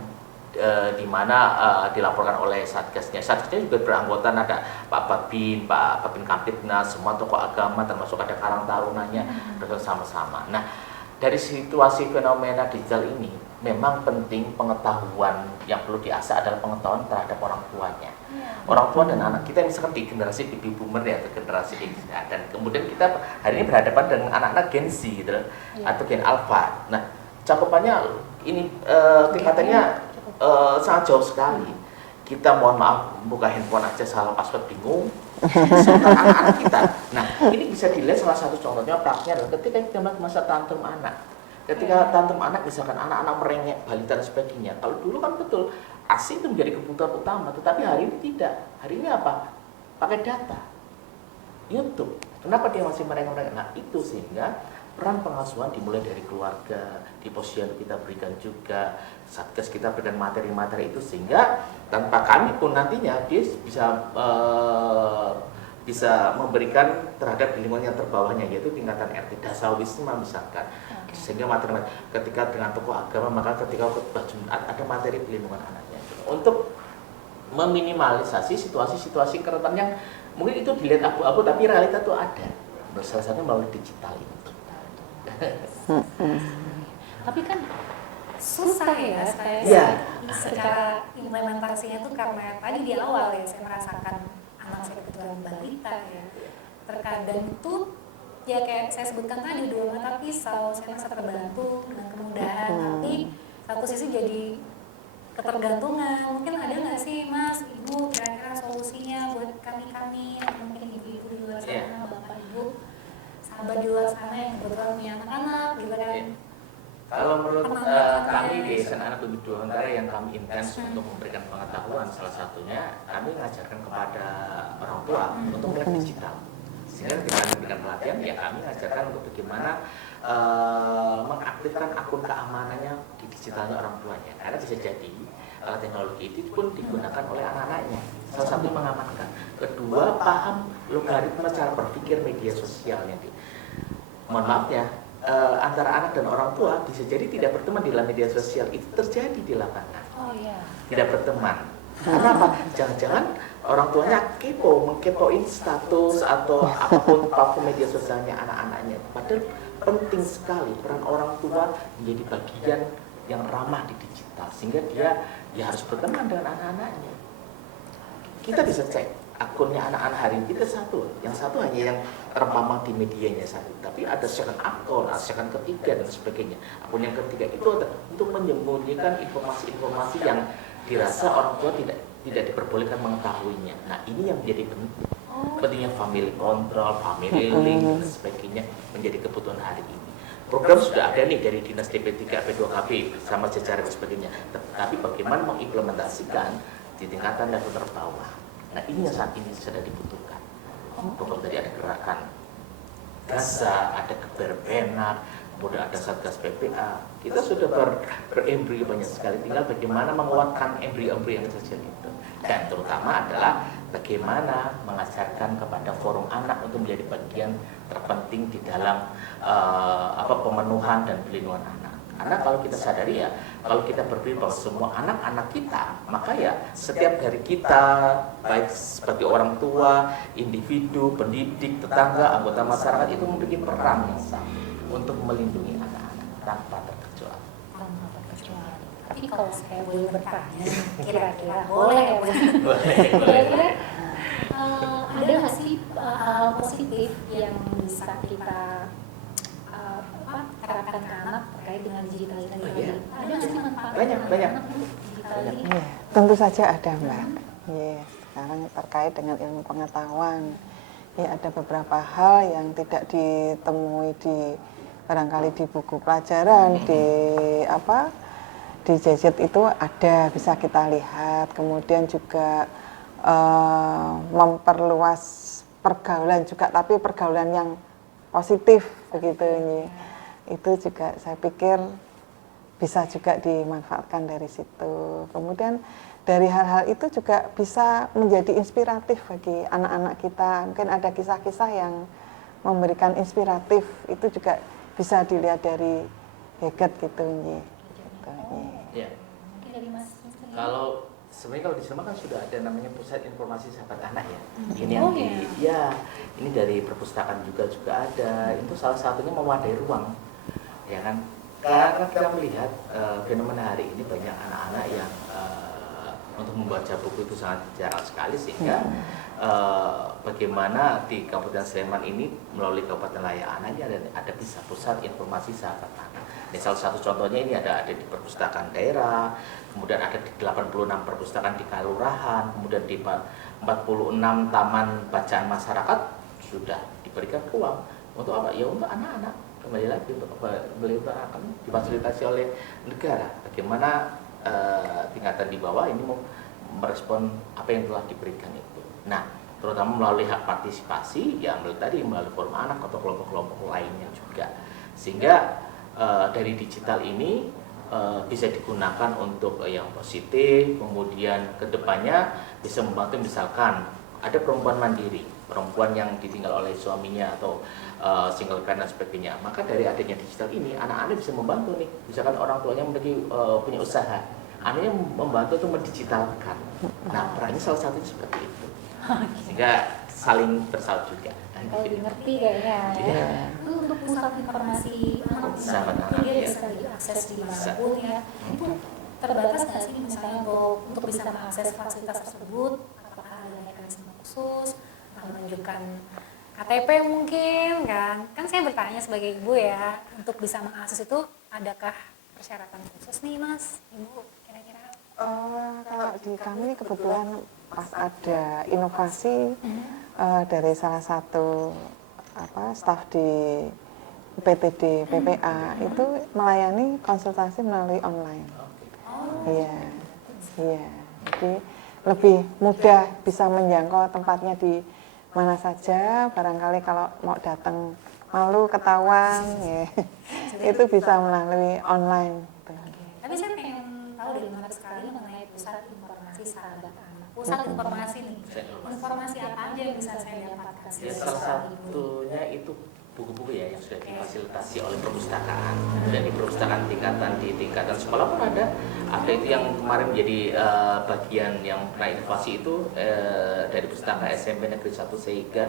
di mana dilaporkan oleh Satgasnya. Satgasnya juga beranggota ada Pak Babin, Pak Babin Kamtibnas, semua tokoh agama termasuk ada Karang Tarunanya bersama-sama. Nah, dari situasi fenomena digital ini memang penting pengetahuan yang perlu diasah adalah pengetahuan terhadap orang tuanya. Orang tua dan anak kita misalkan di generasi baby boomer ya, atau generasi X ya, dan kemudian kita hari ini berhadapan dengan anak-anak Gen Z gitu, atau Gen Alpha. Nah, cakupannya ini tingkatannya sangat jauh sekali. Kita mohon maaf buka handphone aja salah password bingung. Sementara anak-anak kita. Nah, ini bisa dilihat salah satu contohnya praktiknya adalah ketika kita melihat masa tantrum anak. Ketika tantrum anak misalkan anak-anak merengek, balita dan sebagainya. Kalau dulu kan betul ASI itu menjadi kebutuhan utama, tetapi hari ini tidak. Hari ini apa? Pakai data. YouTube. Kenapa dia masih merengek-merengek? Nah, itu sehingga peran pengasuhan dimulai dari keluarga, di posisi yang kita berikan juga, Satgas kita berikan materi-materi itu sehingga tanpa kami pun nantinya dia bisa memberikan terhadap lingkungan yang terbawahnya, yaitu tingkatan RT Dasawisma misalkan. Sehingga materi ketika dengan tokoh agama, maka ketika khutbah Jumat ada materi pelindungan anaknya untuk meminimalisasi situasi-situasi kerentan yang mungkin itu dilihat abu-abu tapi realita itu ada. Salah satunya melalui digital ini. Tapi kan susah ya saya secara implementasinya tuh, karena tadi di awal ya saya merasakan anak saya kebetulan balita ya, terkadang itu ya kayak saya sebutkan tadi dua mata pisau. Saya merasa terbantu dengan kemudahan, tapi satu sisi jadi ketergantungan. Mungkin ada nggak sih Mas, Ibu kira-kira solusinya buat kami mungkin ibu-ibu di luar sana, bapak ibu, sahabat di luar sana yang kebetulan punya anak-anak gitu kan? Kalau menurut kami di Yayasan Anak Bumi Dua Negara yang kami intens untuk memberikan pengetahuan, salah satunya kami mengajarkan kepada orang tua untuk melek digital. Sehingga ketika kami memberikan pelatihan, ya kami mengajarkan untuk bagaimana mengaktifkan akun keamanannya di digitalnya orang tuanya. Karena bisa jadi teknologi itu pun digunakan oleh anak-anaknya. Salah satu mengamankan. Kedua, paham logaritma cara berpikir media sosialnya. Mohon maaf ya, antara anak dan orang tua bisa jadi tidak berteman di dalam media sosial. Itu terjadi di lapangan. Oh iya. Tidak berteman. Karena apa? Jangan-jangan orang tuanya mengkepoin status atau apapun platform media sosialnya anak-anaknya. Padahal penting sekali peran orang tua menjadi bagian yang ramah di digital, sehingga dia ya harus berteman dengan anak-anaknya. Kita bisa cek akunnya anak-anak hari ini, kita yang satu hanya yang terpampang di medianya satu, tapi ada second akun, second ketiga dan sebagainya. Akun yang ketiga itu ada untuk menyembunyikan informasi-informasi yang dirasa orang tua tidak diperbolehkan mengetahuinya. Nah, ini yang menjadi pentingnya family control, family link dan sebagainya menjadi kebutuhan hari ini. program sudah ada nih dari Dinas DP3, P2KB bersama jajaran dan sebagainya. Tapi bagaimana mengimplementasikan di tingkatan level terbawah. Nah ini yang saat ini sedang dibutuhkan. Program tadi ada gerakan Gaza, ada Keberbenak, kemudian ada Satgas PPA. Kita sudah berembrio banyak sekali. Tinggal bagaimana menguatkan embrio-embrio yang kecil itu. Dan terutama adalah bagaimana mengajarkan kepada forum anak untuk menjadi bagian terpenting di dalam pemenuhan dan pelindungan anak. Karena kalau kita sadari ya, kalau kita berpikir bahwa semua anak-anak kita, maka ya setiap dari kita, baik sebagai orang tua, individu, pendidik, tetangga, anggota masyarakat itu memiliki peran yang sama untuk melindungi anak-anak tanpa terkecuali. Tapi kalau saya boleh bertanya, kira-kira boleh ya Bu? Boleh. Kira-kira ada nggak sih hal positif yang bisa kita terapkan ke anak terkait dengan digitalisasi tadi? Ada nggak sih manfaat Banyak. digital ini? Iya, tentu saja ada Mbak. Yes, sekarang terkait dengan ilmu pengetahuan, ya ada beberapa hal yang tidak ditemui di barangkali di buku pelajaran, di gadget itu ada, bisa kita lihat. Kemudian juga memperluas pergaulan juga, tapi pergaulan yang positif begitu ini. Itu juga saya pikir bisa juga dimanfaatkan dari situ. Kemudian dari hal-hal itu juga bisa menjadi inspiratif bagi anak-anak kita. Mungkin ada kisah-kisah yang memberikan inspiratif, itu juga bisa dilihat dari gadget gitu. Ya. Kalau sebenarnya kalau di Selma kan sudah ada namanya Pusat Informasi Sahabat Anak ya. Ini yang ini dari perpustakaan juga ada. Itu salah satunya mewadai ruang, ya kan? Karena kita melihat fenomena hari ini banyak anak-anak yang untuk membaca buku itu sangat jarang sekali, sehingga bagaimana di Kabupaten Sleman ini melalui Kabupaten Layak Anak ini ada bisa Pusat Informasi Sahabat Anak. Ini salah satu contohnya ini ada di perpustakaan daerah, kemudian ada di 86 perpustakaan di kelurahan, kemudian di 46 taman bacaan masyarakat sudah diberikan ruang untuk apa? Ya untuk anak-anak. Kembali lagi untuk akan difasilitasi oleh negara. Bagaimana tingkatan di bawah ini mau merespon apa yang telah diberikan itu. Nah, terutama melalui hak partisipasi, ya melalui forum anak atau kelompok-kelompok lainnya juga. Sehingga dari digital ini bisa digunakan untuk yang positif, kemudian kedepannya bisa membantu, misalkan ada perempuan mandiri, perempuan yang ditinggal oleh suaminya atau single parent dan sebagainya, maka dari adanya digital ini anak-anak bisa membantu nih, misalkan orang tuanya memiliki punya usaha, anaknya membantu untuk mendigitalkan. Nah, perannya salah satunya seperti itu, sehingga saling bersaut juga. Kalau dimengerti kayaknya ya. Itu untuk pusat informasi anak, dia bisa diakses di manapun ya. Itu terbatas nggak sih misalnya untuk bisa mengakses fasilitas tersebut? Apakah ada mekanisme khusus atau menunjukkan KTP mungkin kan? Kan saya bertanya sebagai ibu ya, untuk bisa mengakses itu adakah persyaratan khusus nih Mas, Ibu kira-kira? Kalau di kami kebetulan pas ada inovasi dari salah satu staf di PTD PPA itu melayani konsultasi melalui online. Iya, jadi lebih mudah bisa menjangkau tempatnya di mana saja. Barangkali kalau mau datang malu ketahuan, ya, itu bisa melalui online. Tapi saya pengen tahu dari mana sekali mengenai pusat informasi sahabat anak. Pusat informasi nih, informasi apa aja yang bisa saya dapatkan? Ya, salah satunya itu buku-buku ya yang sudah difasilitasi oleh perpustakaan. Dan di perpustakaan di tingkatan sekolah pun ada itu yang kemarin menjadi bagian yang pernah inovasi itu dari pustaka SMP Negeri 1 Seiga.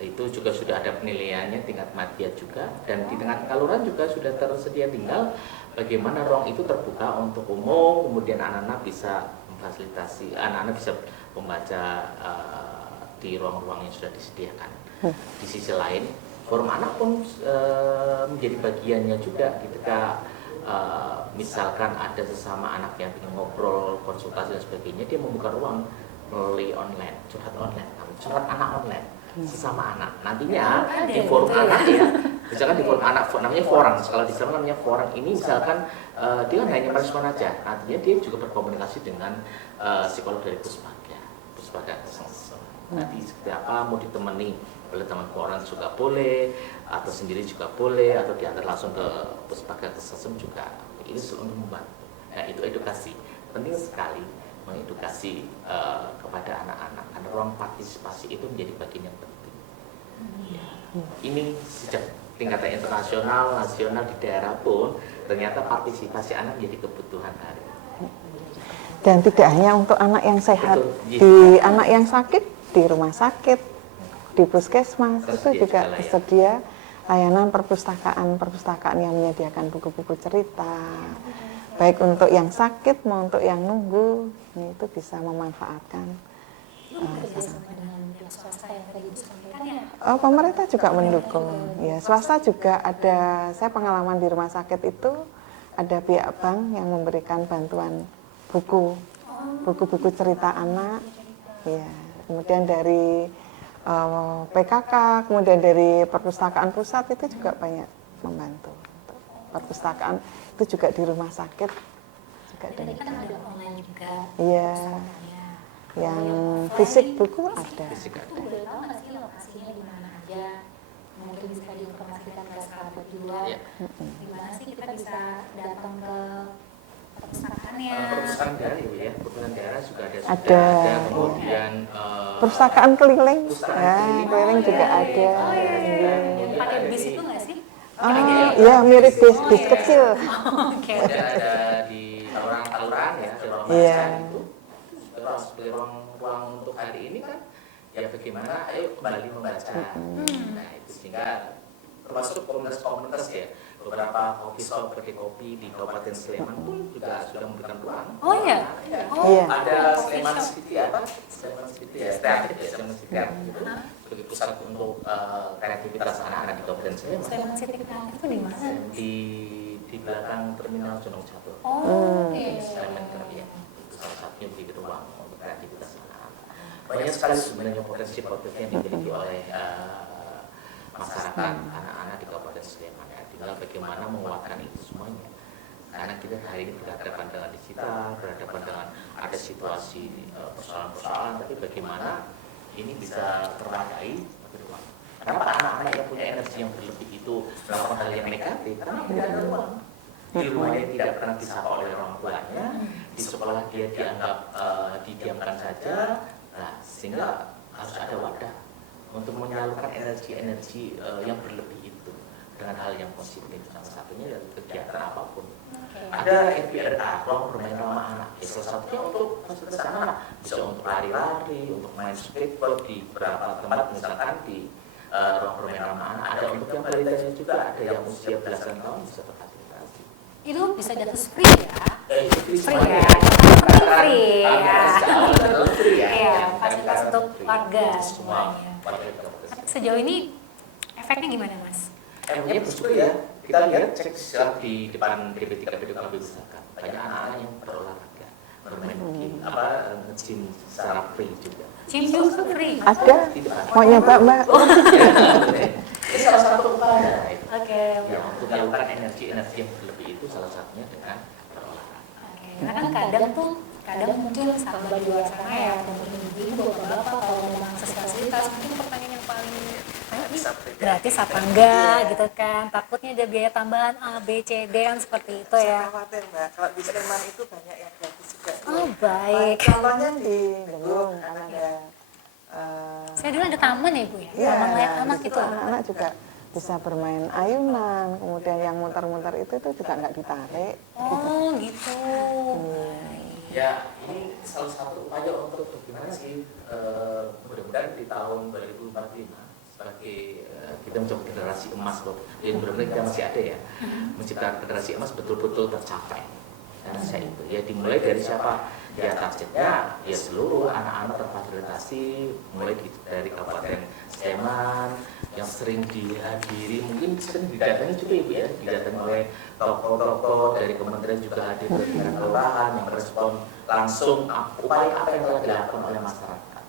Itu juga sudah ada penilaiannya tingkat madya juga, dan di tingkat kelurahan juga sudah tersedia, tinggal bagaimana ruang itu terbuka untuk umum, kemudian anak-anak bisa memfasilitasi, anak-anak bisa membaca di ruang-ruang yang sudah disediakan. Di sisi lain, forum anak pun menjadi bagiannya juga ketika misalkan ada sesama anak yang ingin ngobrol, konsultasi dan sebagainya, dia membuka ruang melalui online, curhat anak online sesama anak. Nantinya di forum anak ya, Misalkan di forum anak namanya forang, kalau di sana namanya forang ini misalkan dia kan hanya merespon aja, artinya dia juga berkomunikasi dengan psikolog dari puspaga kesensem. Nanti seperti apa mau ditemani oleh teman forang juga boleh, atau sendiri juga boleh, atau diantar langsung ke puspaga kesensem juga. Ini selalu membantu. Nah itu edukasi, penting sekali mengedukasi kepada anak-anak karena ruang partisipasi itu menjadi bagian yang penting. Ya. Ini sejak tingkatan internasional, nasional, di daerah pun ternyata partisipasi anak menjadi kebutuhan hari. Dan tidak hanya untuk anak yang sehat, anak yang sakit di rumah sakit, di puskesmas itu juga tersedia layanan perpustakaan yang menyediakan buku-buku cerita. Baik untuk yang sakit maupun untuk yang nunggu, ini itu bisa memanfaatkan. Pemerintah juga mendukung. Ya, swasta juga ada. Saya pengalaman di rumah sakit itu ada pihak bank yang memberikan bantuan buku-buku cerita anak. Ya, kemudian dari PKK, kemudian dari perpustakaan pusat itu juga banyak membantu. Perpustakaan itu juga di rumah sakit juga kan ada online juga. Iya. Yang fisik buku ada. Itu boleh tahu nggak sih lokasinya di mana aja? Mungkin bisa diinformasikan ke sahabat juga. Di mana sih kita bisa datang ke perpustakaannya? Perpustakaan daerah ya, perpustakaan daerah juga Ada. Kemudian Perpustakaan keliling, keliling juga iya. ada. Yang pakai bis itu nggak sih? Iya, mirip bis kecil. Kemudian ada di taluran ya, di ruang Iya. baca itu juga sebagai ruang untuk hari ini kan ya bagaimana ayo kembali membaca. Nah itu sehingga termasuk komunitas ya, beberapa coffee shop kedai kopi di Kabupaten Sleman pun juga sudah memberikan ruang. Oh iya. Iya. Ada Sleman City apa? Sleman City ya, kreatif ya, Sleman City itu sebagai pusat untuk kreativitas anak-anak di Kabupaten Sleman. Sleman City Kreatif itu di mana? Di belakang terminal Condong Catur. Oke. Sleman ya, itu salah satunya menjadi ruang untuk kreativitas anak-anak. Banyak sekali sebenarnya potensi yang dimiliki oleh masyarakat anak-anak di Kabupaten Sleman ya. Tinggal bagaimana menguatkan itu semuanya. Karena kita hari ini berhadapan dengan digital, berhadapan dengan ada situasi persoalan-persoalan, tapi bagaimana ini bisa terwadai ruang. Kenapa anak-anak yang punya energi yang berlebih itu melakukan hal yang negatif? Karena tidak ada ruang. Di rumahnya tidak pernah disapa oleh orang tuanya, di sekolah dia dianggap didiamkan saja, nah, sehingga harus ada wadah untuk menyalurkan energi-energi yang berlebih itu dengan hal yang positif. Salah satunya dari kegiatan apapun. Ada RPRA, ruang bermain ramah anak. Ya, salah satunya untuk fasilitas anak, bisa untuk lari-lari, untuk main skateboard di beberapa tempat, misalkan di ruang bermain ramah anak. Ada untuk yang balitanya juga, ada yang usia belasan tahun bisa terfasilitasi. Itu bisa jatuh free ya? Itu Free ya? Free ya? Free ya? Iya, fasilitas untuk warga Semua semuanya. warga Kabupaten. Sejauh ini efeknya gimana Mas? Efeknya bersyukur ya. Kita lihat cek di depan DP3 PDK Wisata. Banyak anak-anak yang berolahraga, bermain game, nge-gym secara free juga. Gym juga free? Ada. Di depan. Mau nyoba, Mbak? Ini salah satu upaya itu. Oke. Ya, untuk melakukan energi-energi yang berlebih itu salah satunya dengan berolahraga. Oke. Karena kadang mungkin sahabat di luar sana ya, mungkin ibu bapak kalau memang fasilitas mungkin pertanyaan yang paling gratis apa enggak gitu kan, takutnya ada biaya tambahan A, B, C, D kan seperti itu ya. Khawatir, Mbak. Kalau di Sleman itu banyak yang gratis juga. Oh baik. Contohnya di Dengung kan ada. Saya dulu ada taman ya Bu ya, taman layak anak itu gitu. anak-anak juga bisa bermain ayunan, kemudian yang muter-muter itu juga nggak ditarik. Oh gitu. Ya, ini salah satu upaya untuk bagaimana sih mudah-mudahan di tahun 2045 sebagai kita mencoba generasi emas loh, yang benar-benar kita masih ada ya, menciptakan generasi emas betul-betul tercapai. Dan saya itu ya dimulai dari siapa? Ya targetnya ya seluruh anak-anak terfasilitasi, mulai dari Kabupaten Sleman yang sering dihadiri, mungkin sering didatangi juga ibu ya, didatangi oleh tokoh-tokoh dari kementerian juga hadir dari kelurahan yang merespon langsung upaya apa yang telah dilakukan oleh masyarakat.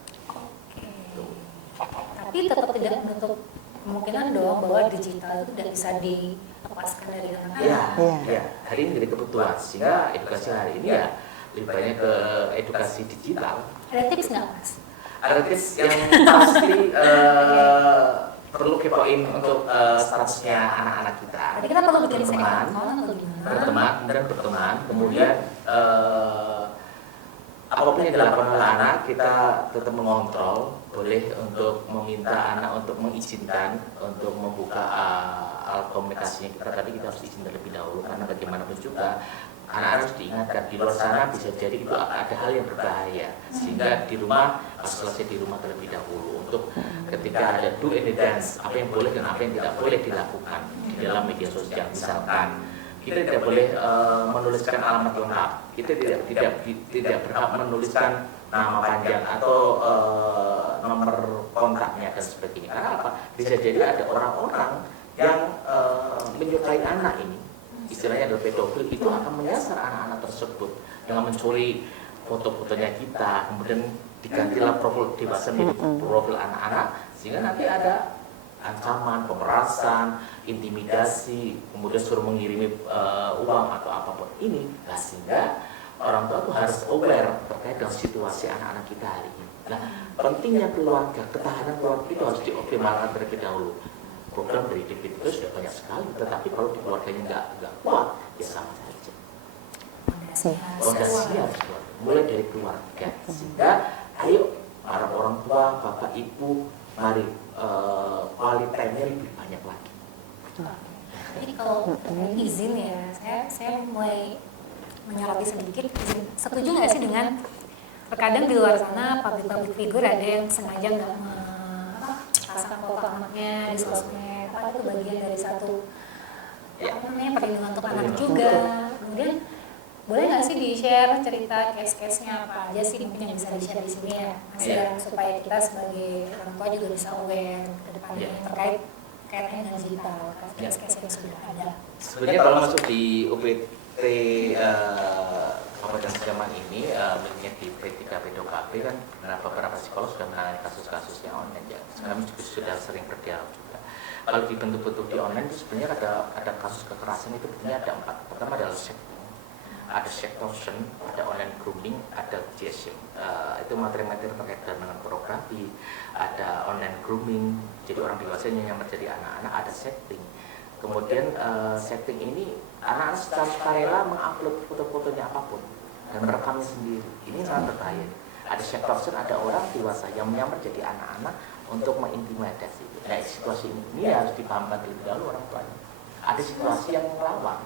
Tapi tetap tidak menutup kemungkinan dong bahwa digital itu tidak bisa dilepaskan dari anak-anak. Ya, Iya. ya, hari ini jadi kebutuhan. Sehingga edukasi hari ini ya lebih banyak ke edukasi digital. Ada tips nggak Mas? Ada tips yang pasti perlu kepoin untuk statusnya anak-anak kita. Jadi kita perlu bikin second Berteman, account atau gimana? berteman, kemudian apapun yang dilakukan oleh anak kita tetap mengontrol, boleh untuk meminta anak untuk mengizinkan untuk membuka alat komunikasinya kita, tapi kita harus izin terlebih dahulu karena bagaimanapun juga anak-anak harus diingatkan di luar sana bisa jadi itu ada hal yang berbahaya, sehingga di rumah harus selesai di rumah terlebih dahulu untuk ketika ada do and dance apa yang boleh dan apa yang tidak boleh dilakukan di dalam media sosial. Misalkan kita tidak boleh menuliskan alamat lengkap, kita tidak berhak menuliskan nama panjang atau nomor kontaknya dan sebagainya. Karena apa? Bisa jadi ada orang-orang yang menyukai anak ini, istilahnya adalah pedofil, itu akan menyasar anak-anak tersebut dengan mencuri foto-fotonya kita, kemudian digantilah profil dewasa menjadi profil anak-anak, sehingga nanti ada ancaman, pemerasan, intimidasi, kemudian suruh mengirimi uang atau apapun ini. Nah, sehingga orang tua itu harus aware terkait dengan situasi anak-anak kita hari ini. Nah, pentingnya keluarga, ketahanan keluarga itu harus dioptimalkan terlebih dahulu. Program dari DPT itu sudah banyak sekali, tetapi kalau di keluarganya nggak kuat, ya sama saja. Fondasi harus kuat, mulai dari keluarga. Sehingga, ayo para orang tua, bapak ibu, mari quality time-nya lebih banyak lagi. Jadi kalau izin ya, saya mulai menyoroti sedikit izin. Setuju nggak sih dengan terkadang di luar sana public figure ada yang sengaja nggak pasang foto anaknya di sosmed, apa itu bagian dari satu perlindungan untuk anak juga. Kemudian boleh nggak sih di-share cerita case-case-nya apa aja sih mungkin yang bisa di-share di sini ya, Mas ya, supaya kita sebagai orang tua juga bisa aware ke depannya terkait kaitannya dengan digital, case-case yang sudah ada. Sebenarnya kalau masuk di UPT Kabupaten Sleman ini, misalnya di P3 PDOKP kan beberapa psikolog sudah menangani kasus-kasus yang online ya. Kami juga sudah sering berdialog juga. Kalau di bentuk-bentuk di online itu sebenarnya ada kasus kekerasan itu sebenarnya ada 4. Pertama adalah ada sextortion, ada online grooming, ada GSM. Itu materi-materi terkait dengan pornografi, ada online grooming, jadi orang dewasanya yang menjadi anak-anak, ada setting. Kemudian setting ini anak-anak secara sukarela mengupload foto-fotonya apapun dan merekamnya sendiri. Ini sangat berbahaya. Ada sextortion, ada orang dewasa yang menyamar jadi anak-anak untuk mengintimidasi. Nah, situasi ini harus dipahamkan terlebih dahulu orang tuanya. Ada situasi yang melawan.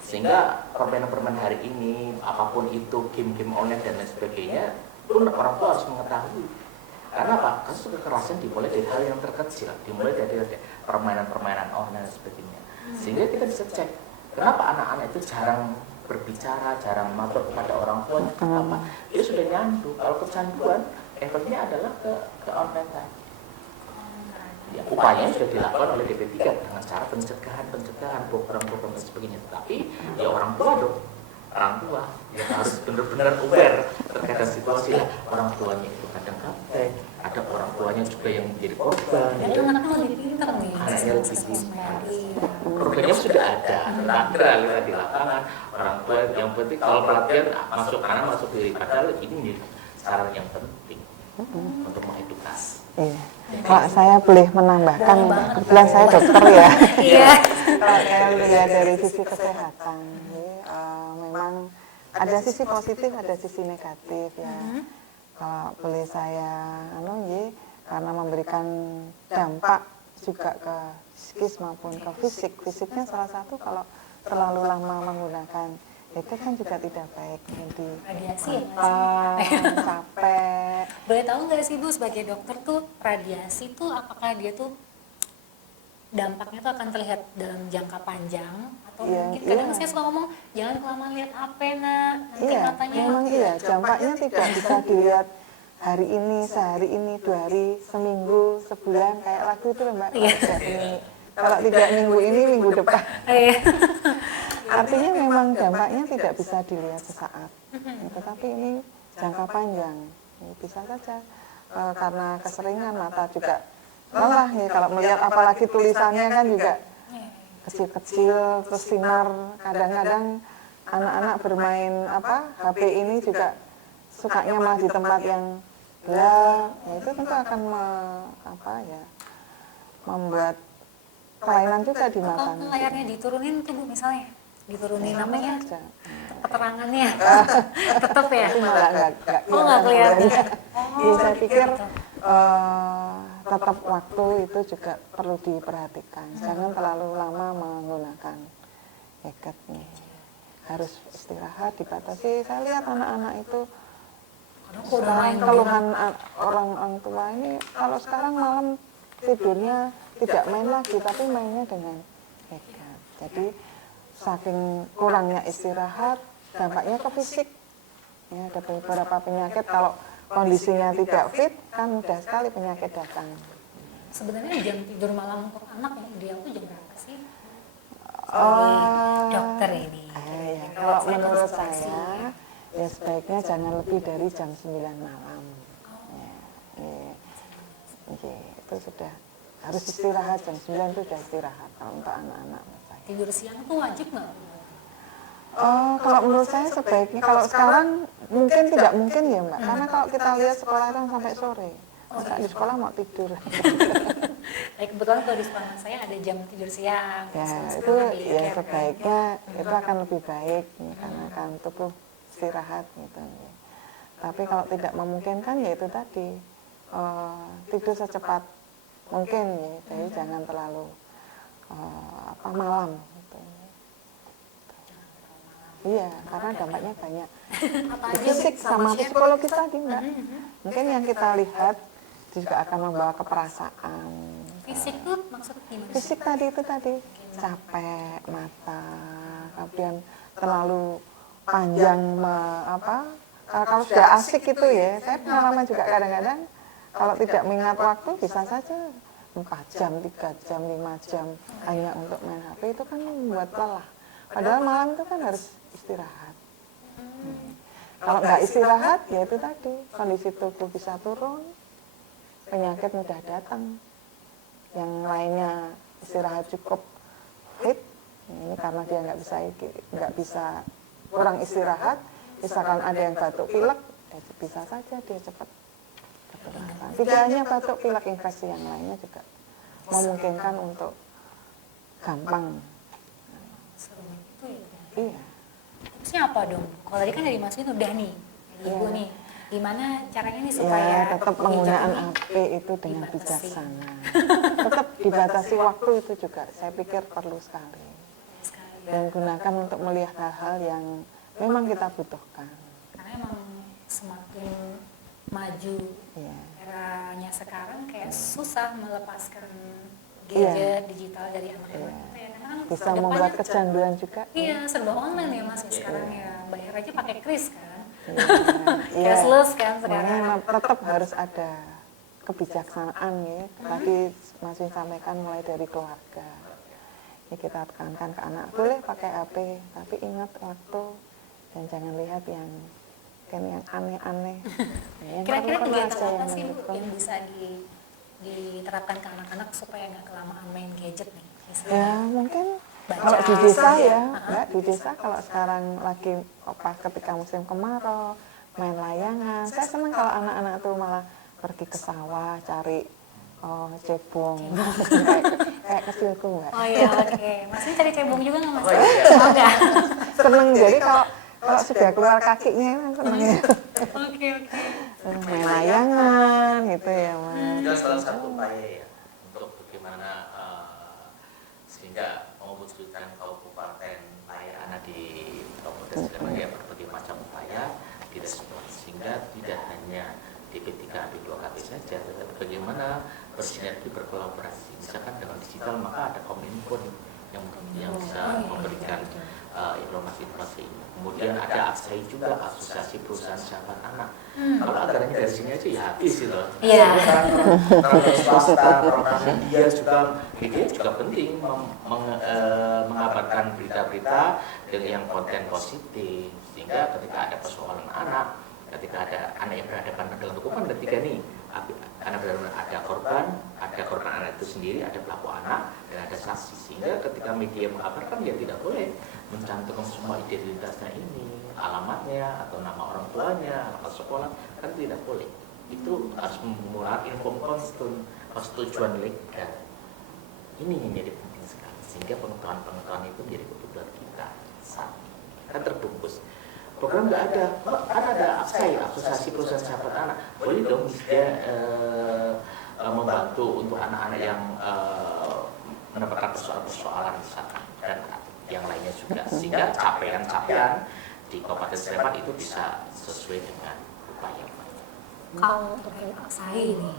Sehingga permainan-permainan hari ini, apapun itu, game-game online dan lain sebagainya, pun orang tua harus mengetahui. Karena apa? Kasus kekerasan dimulai dari hal yang terkecil, dimulai dari permainan-permainan online dan sebagainya. Sehingga kita bisa cek, kenapa anak-anak itu jarang berbicara, jarang matur kepada orang tua. Apa? Dia sudah nyandu. Kalau kecanduan, efeknya adalah ke online tadi. Ya, upayanya sudah dilakukan oleh DP3 dengan cara pencegahan, program-program dan sebagainya. Tapi ya orang tua dong, orang tua yang harus benar-benar aware terkait dengan situasi lah. Orang tuanya itu kadang kapten, ada orang tuanya juga yang menjadi korban. Jadi anaknya lebih pintar nih. Anaknya lebih pintar. Programnya sudah ada, tetapi realita di lapangan orang tua yang penting kalau pelatihan masuk kanan masuk kiri. Padahal ini saran yang penting untuk mengedukasi. Iya. Pak, saya boleh menambahkan, kebetulan saya dokter ya. Iya. Kalau saya melihat dari sisi kesehatan, memang ada sisi positif, ada sisi negatif ya. Kalau boleh saya, karena memberikan dampak juga ke psikis maupun ke fisik. Fisiknya salah satu kalau terlalu lama menggunakan itu kan juga tidak baik, jadi Radiasi ya Mas? capek. Boleh tahu nggak sih Bu, sebagai dokter tuh radiasi tuh apakah dia tuh dampaknya tuh akan terlihat dalam jangka panjang atau mungkin kadang saya suka ngomong jangan kelamaan lihat HP nak, nanti matanya memang iya, dampaknya tidak bisa dilihat hari ini, sehari ini, 2 hari, seminggu, sebulan, kayak lagu itu loh Mbak. Kalau 3 minggu ini, minggu depan. Artinya memang dampaknya tidak bisa dilihat sesaat, tetapi ini jangka panjang. Bisa saja karena keseringan mata juga lelah nih kalau melihat, apalagi tulisannya kan juga kecil-kecil, terus sinar. Kadang-kadang anak-anak bermain HP ini juga sukanya malah di tempat yang gelap. Ya, itu tentu akan membuat kelainan juga di Kalau matanya. layarnya diturunin tuh Bu, misalnya diturunin Sama namanya saja. keterangannya tetap ya. Itu malah nggak Oh, nggak kelihatan. Jadi saya pikir tetap waktu itu juga perlu diperhatikan. Jangan terlalu lama menggunakan gadget nih. Harus istirahat, dibatasi. Saya lihat anak-anak itu sekarang keluhan orang tua ini, kalau sekarang malam tidurnya tidak main lagi, tapi mainnya dengan gadget. Jadi saking kurangnya istirahat, dampaknya ke fisik. Ya, ada beberapa penyakit kalau kondisinya tidak fit, kan mudah sekali penyakit datang. Sebenarnya jam tidur malam untuk anak yang ideal tuh jam berapa sih? Dokter ini. Ya, kalau menurut saya, ya sebaiknya jangan lebih dari jam 9 malam. Itu sudah harus istirahat, jam 9 itu sudah istirahat kalau untuk anak-anak. Tidur siang tuh wajib nggak? Kalau menurut saya sebaiknya, kalau sekarang mungkin tidak mungkin ya Mbak, karena kalau kita lihat sekolah itu sampai sore, masa di sekolah mau tidur. Kebetulan kalau di sekolah saya ada jam tidur siang. Ya itu ya sebaiknya itu akan lebih baik karena kan tubuh istirahat gitu. Tapi kalau tidak memungkinkan ya itu tadi tidur secepat mungkin ya, jadi jangan terlalu malam. Gitu. Iya, karena dampaknya banyak. Fisik sama psikologis tadi Mbak. Mungkin yang kita lihat juga akan membawa ke perasaan. Fisik tuh maksudnya gimana? Fisik tadi itu capek mata, kemudian terlalu panjang kalau sudah asik itu ya, saya pengalaman juga kadang-kadang kalau tidak mengingat waktu bisa saja 4 jam, 3 jam, 5 jam hanya untuk main HP, itu kan membuat lelah. Padahal malam itu kan harus istirahat. Kalau nggak istirahat ya itu tadi, kondisi tubuh bisa turun, penyakit mudah datang. Yang lainnya istirahat cukup fit, ini karena dia nggak bisa kurang istirahat, misalkan ada yang batuk pilek, ya bisa saja dia cepat ketularan. Tidak hanya batuk pilek, infeksi yang lainnya juga memungkinkan untuk gampang. Iya. Tipsnya apa dong? Kalau tadi kan dari Mas Win udah nih, Ibu nih. Gimana caranya nih Ya, supaya tetap penggunaan HP itu dengan bijaksana. Tetap dibatasi waktu itu juga, saya pikir perlu sekali. Dan gunakan untuk melihat hal-hal yang memang kita butuhkan. Karena emang semakin maju eranya sekarang kayak susah melepaskan gadget digital dari anak-anak. Bisa membuat kecanduan juga. Iya, serba online ya Mas sekarang ya. Bayar aja pakai kris kan. Cashless kan sekarang. Tetap harus ada kebijaksanaan ya. Tadi Mas Win sampaikan mulai dari keluarga. Ini kita tekankan ke anak, boleh pakai HP, tapi ingat waktu dan jangan lihat yang aneh-aneh. Kira-kira kegiatan apa sih Bu yang bisa diterapkan ke anak-anak supaya nggak kelamaan main gadget nih? Misalnya, ya mungkin kalau di desa ya, Mbak, di desa kalau sekarang lagi ketika musim kemarau, main layangan. Saya senang kalau anak-anak tuh malah pergi ke sawah cari cebong, kayak kecilku Mbak. Oh iya, oke. Masih cari cebong juga nggak Mas? Oh, iya. Oh, enggak. Seneng, jadi kalau sudah keluar kakinya seneng ya. Oke. Main layangan gitu ya Mas. Itu salah satu upaya ya untuk bagaimana sehingga mewujudkan kabupaten layanan di Kabupaten Sleman berbagai macam upaya direspon, sehingga tidak hanya DP3 AP2KB saja, tetapi bagaimana bersinergi berkolaborasi. Misalkan dengan digital maka ada Kominfo yang bisa memberikan informasi-informasi ini. Kemudian ada APSAI juga, Asosiasi Perusahaan Sahabat Anak. Kalau anggarannya dari sini aja ya habis gitu. Iya. Peran swasta, peran media juga penting mengabarkan berita-berita dengan yang konten positif, sehingga ketika ada persoalan anak, ketika ada anak yang berhadapan dengan hukuman ketika nih karena benar-benar ada korban anak itu sendiri, ada pelaku anak, dan ada saksi. Sehingga ketika media mengabarkan ya tidak boleh mencantumkan semua identitasnya ini, alamatnya atau nama orang tuanya, alamat sekolah, kan tidak boleh. Itu harus memulai info persetujuan legal. Ini yang menjadi penting sekali, sehingga pengetahuan itu menjadi kebutuhan kita saat ini. Kan terbungkus. Program nggak ada, kan ada asosiasi perusahaan sahabat anak, boleh dong dia membantu untuk anak-anak yang mendapatkan persoalan misalkan, dan yang lainnya juga, sehingga capaian di Kabupaten Sleman itu bisa sesuai dengan upaya. Kalau untuk Aksai ini,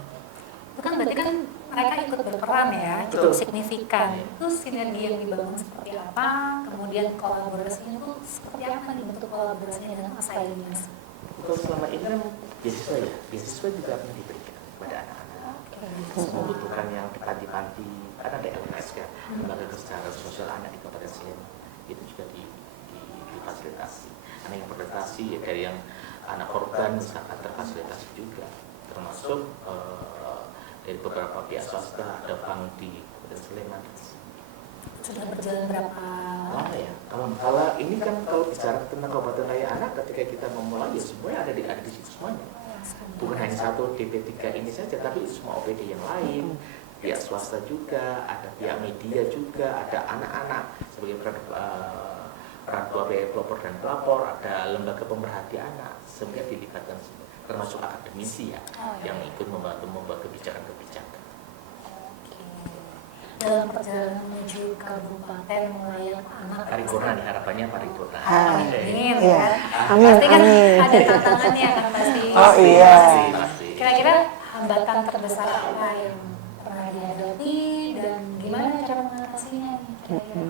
itu kan berarti kan mereka ikut berperan ya, cukup signifikan. Itu sinergi yang dibangun seperti apa, kemudian kolaborasinya itu seperti apa nih bentuk kolaborasinya dengan Aksai ini, Mas? Kalau selama ini kan beasiswa juga akan diberikan kepada anak-anak. Membutuhkan yang di panti-panti, kan ada LMS kan, lembaga kesejahteraan sosial anak di Kabupaten Sleman, itu juga difasilitasi. Anak yang berprestasi ya, dari yang anak korban misalkan terfasilitasi juga, termasuk dari beberapa pihak swasta, ada bank di Kabupaten Sleman. Sudah berjalan berapa lama ya? Kalau ini kan kalau bicara tentang Kabupaten Layak Anak, ketika kita memulai ya semuanya ada di situ semuanya. Bukan hanya satu DP3 ini saja, tapi semua OPD yang lain, pihak swasta juga, ada pihak media juga, ada anak-anak sebagai peran tua pelopor dan pelapor, ada lembaga pemerhati anak, sehingga dilibatkan semua, termasuk akademisi ya, yang ikut membantu membuat kebijakan-kebijakan. Dalam perjalanan menuju kabupaten melayani anak. Paripurna nih, harapannya paripurna. Amin ya. Amin. Pasti kan Amin. ada tantangannya kan pasti. Oh iya. Pasti. Kira-kira hambatan terbesar apa yang pernah dihadapi dan gimana cara mengatasinya nih? Kira-kira?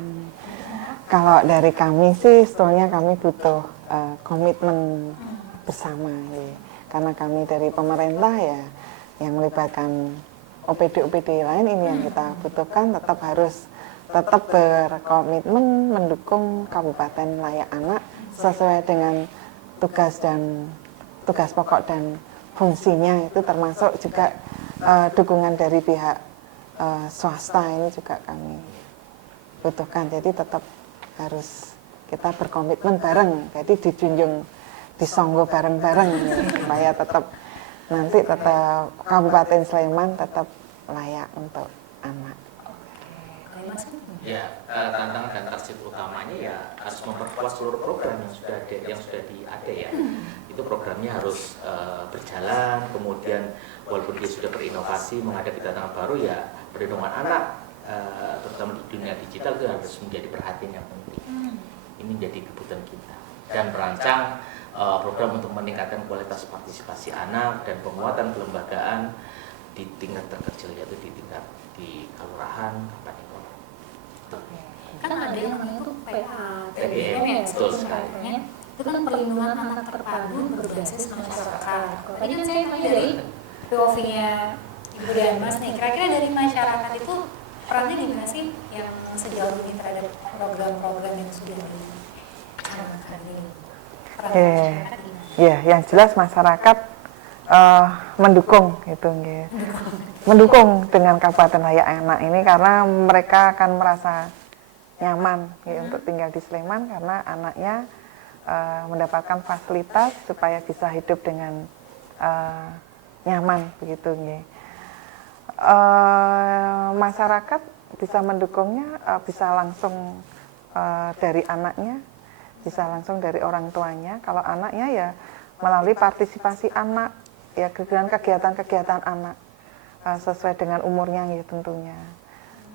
Kalau dari kami sih, sebetulnya kami butuh komitmen bersama, ya. Karena kami dari pemerintah ya, yang melibatkan OPD-OPD lain ini yang kita butuhkan tetap berkomitmen mendukung Kabupaten Layak Anak sesuai dengan tugas pokok dan fungsinya, itu termasuk juga dukungan dari pihak swasta ini juga kami butuhkan. Jadi tetap harus kita berkomitmen bareng, jadi disonggo bareng-bareng supaya tetap Kabupaten Sleman tetap layak untuk anak. Ya, tantangan dan target utamanya ya harus memperkuat seluruh program yang sudah ada ya. Itu programnya harus berjalan, kemudian walaupun dia sudah berinovasi menghadapi tantangan baru ya, perlindungan anak terutama di dunia digital itu harus menjadi perhatian yang penting. Ini menjadi kebutuhan kita, dan merancang program untuk meningkatkan kualitas partisipasi anak dan penguatan kelembagaan di tingkat terkecil, yaitu di kelurahan, kabupaten kota. Kan ada yang namanya itu PATBM ya, betul sekali. Itu kan perlindungan anak terpadu berbasis masyarakat. Tadi kan saya mulai dari POV-nya Ibu dan Mas nih. Kira-kira dari masyarakat itu perannya gimana sih yang sejauh ini terhadap program-program yang sudah dicanangkan ini? Peran masyarakat gimana? Ya, yang jelas masyarakat mendukung gitu, mendukung dengan Kabupaten Layak Anak ini karena mereka akan merasa nyaman untuk tinggal di Sleman karena anaknya mendapatkan fasilitas supaya bisa hidup dengan nyaman begitu. Masyarakat bisa mendukungnya, bisa langsung dari anaknya, bisa langsung dari orang tuanya. Kalau anaknya ya melalui partisipasi anak, ya kegiatan-kegiatan anak sesuai dengan umurnya ya tentunya.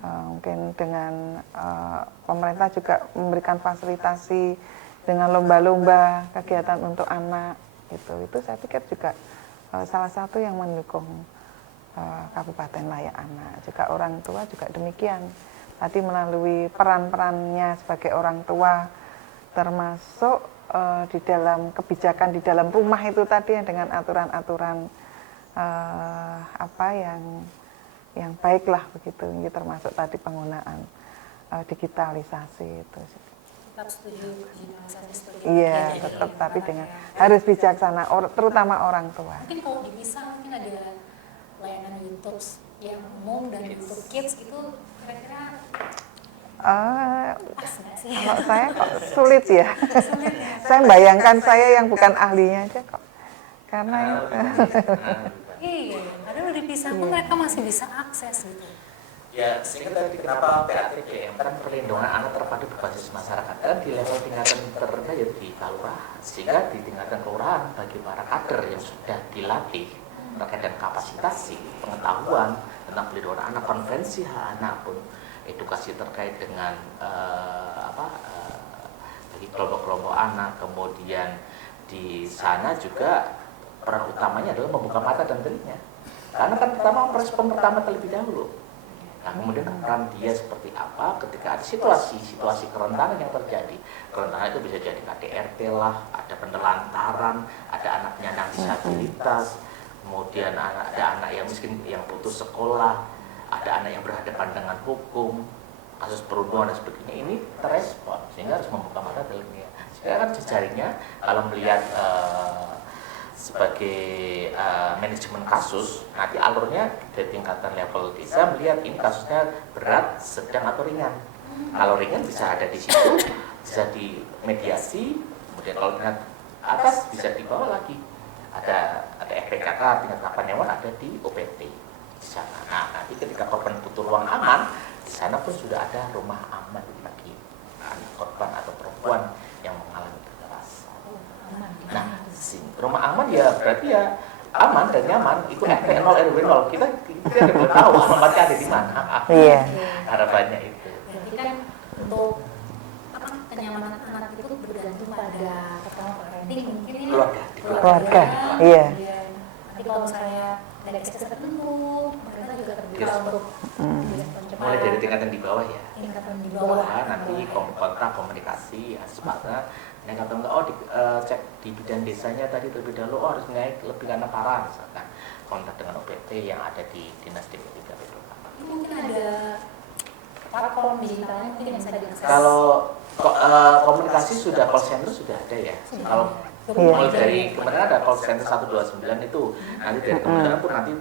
Mungkin dengan pemerintah juga memberikan fasilitasi dengan lomba-lomba kegiatan untuk anak itu saya pikir juga salah satu yang mendukung Kabupaten Layak Anak. Juga orang tua juga demikian, tadi melalui peran-perannya sebagai orang tua, termasuk di dalam kebijakan di dalam rumah itu tadi dengan aturan-aturan yang baiklah begitu. Ini termasuk tadi penggunaan digitalisasi itu. Tetap setuju digitalisasi seperti itu. Iya, tetap tapi dengan harus bijaksana, terutama orang tua. Mungkin kalau dipisah mungkin ada layanan YouTube yang umum dan YouTube Kids itu kira-kira pas nggak sih? Kalau saya kok sulit ya. Sulit ya? Saya bayangkan saya yang bukan ahlinya aja kok. Karena Iya, padahal udah dipisah pun mereka masih bisa akses gitu. Ya, sehingga tadi kenapa PATPM kan perlindungan anak terpadu berbasis masyarakat kan di level tingkatan terendah yaitu di kelurahan, sehingga di tingkatan kelurahan bagi para kader yang sudah dilatih terkait dengan kapasitasi pengetahuan tentang perlindungan anak, konvensi hak anak pun edukasi terkait dengan bagi kelompok-kelompok anak, kemudian di sana juga peran utamanya adalah membuka mata dan telinga, karena kan pertama respon pertama terlebih dahulu. Nah, kemudian peran dia seperti apa ketika ada situasi kerentanan yang terjadi. Kerentanan itu bisa jadi KDRT lah, ada penelantaran, ada anak penyandang disabilitas, kemudian ada anak yang miskin yang putus sekolah, ada anak yang berhadapan dengan hukum, kasus perundungan dan sebagainya. Ini terrespon sehingga harus membuka mata telinga. Sehingga kan jejaringnya kalau melihat sebagai manajemen kasus, nanti alurnya dari tingkatan level desa melihat ini kasusnya berat, sedang atau ringan. Kalau ringan bisa ada di situ, bisa di mediasi, kemudian kalau tingkat atas bisa dibawa lagi. Ada FPKK tingkat kapanewon, ada di OPT di sana. Nah, nanti ketika korban butuh ruang aman, di sana pun sudah ada rumah aman bagi anak korban atau perempuan yang mengalami kekerasan. Nah, rumah aman ya berarti ya aman dan nyaman, itu RT 0 RW 0. Kita belum tahu alamatnya ada di mana. Iya. Harapannya itu. Berarti kan untuk kenyamanan anak itu bergantung pada pertama parenting mungkin ini Keluarga, iya. Kemudian nanti kalau misalnya dari sisi tertentu mereka juga terbuka untuk Mulai dari tingkatan di bawah ya. tingkatan di bawah. Nanti kontak komunikasi secepatnya. Yang kata enggak, cek di bidang desanya tadi terlebih dahulu, harus naik lebih karena parah, misalkan kontak dengan OPT yang ada di Dinas DP3 Pedok. Mungkin ada platform digitalnya mungkin yang bisa diakses. Kalau komunikasi sudah call center sudah ada ya. Kalau mulai dari kemarin ada call center 129 itu, nanti dari kemudian pun nanti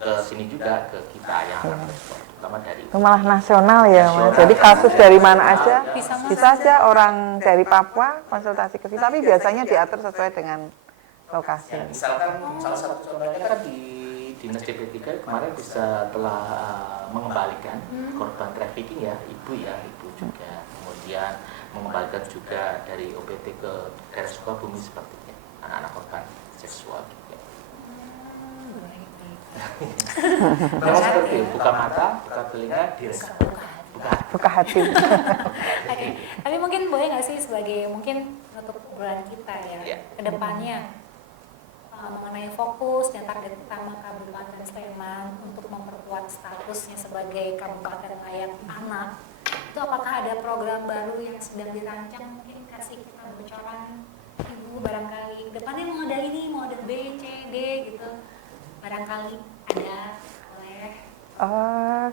ke sini juga ke kita yang akan respon, terutama dari Malah nasional ya, Mas. Jadi kasus dari mana aja bisa aja orang dari Papua konsultasi ke sini, tapi biasanya diatur sesuai dengan lokasi. ya, misalkan salah satu contohnya kan di Dinas DP3 kemarin bisa telah mengembalikan korban trafficking ya, ibu juga, kemudian mengembalikan juga dari OPT ke daerah Sukabumi sepertinya anak-anak korban seksual juga. Memang seperti itu, buka mata, buka telinga, direspon. Buka hati. Oke. Tapi mungkin boleh nggak sih sebagai mungkin untuk obrolan kita ya kedepannya mengenai fokus dan target utama Kabupaten Sleman untuk memperkuat statusnya sebagai Kabupaten Layak Anak, itu apakah ada program baru yang sedang dirancang? Mungkin kasih kita bocoran, Ibu, barangkali depannya mau ada ini, mau ada B, C, D gitu, barangkali ada boleh.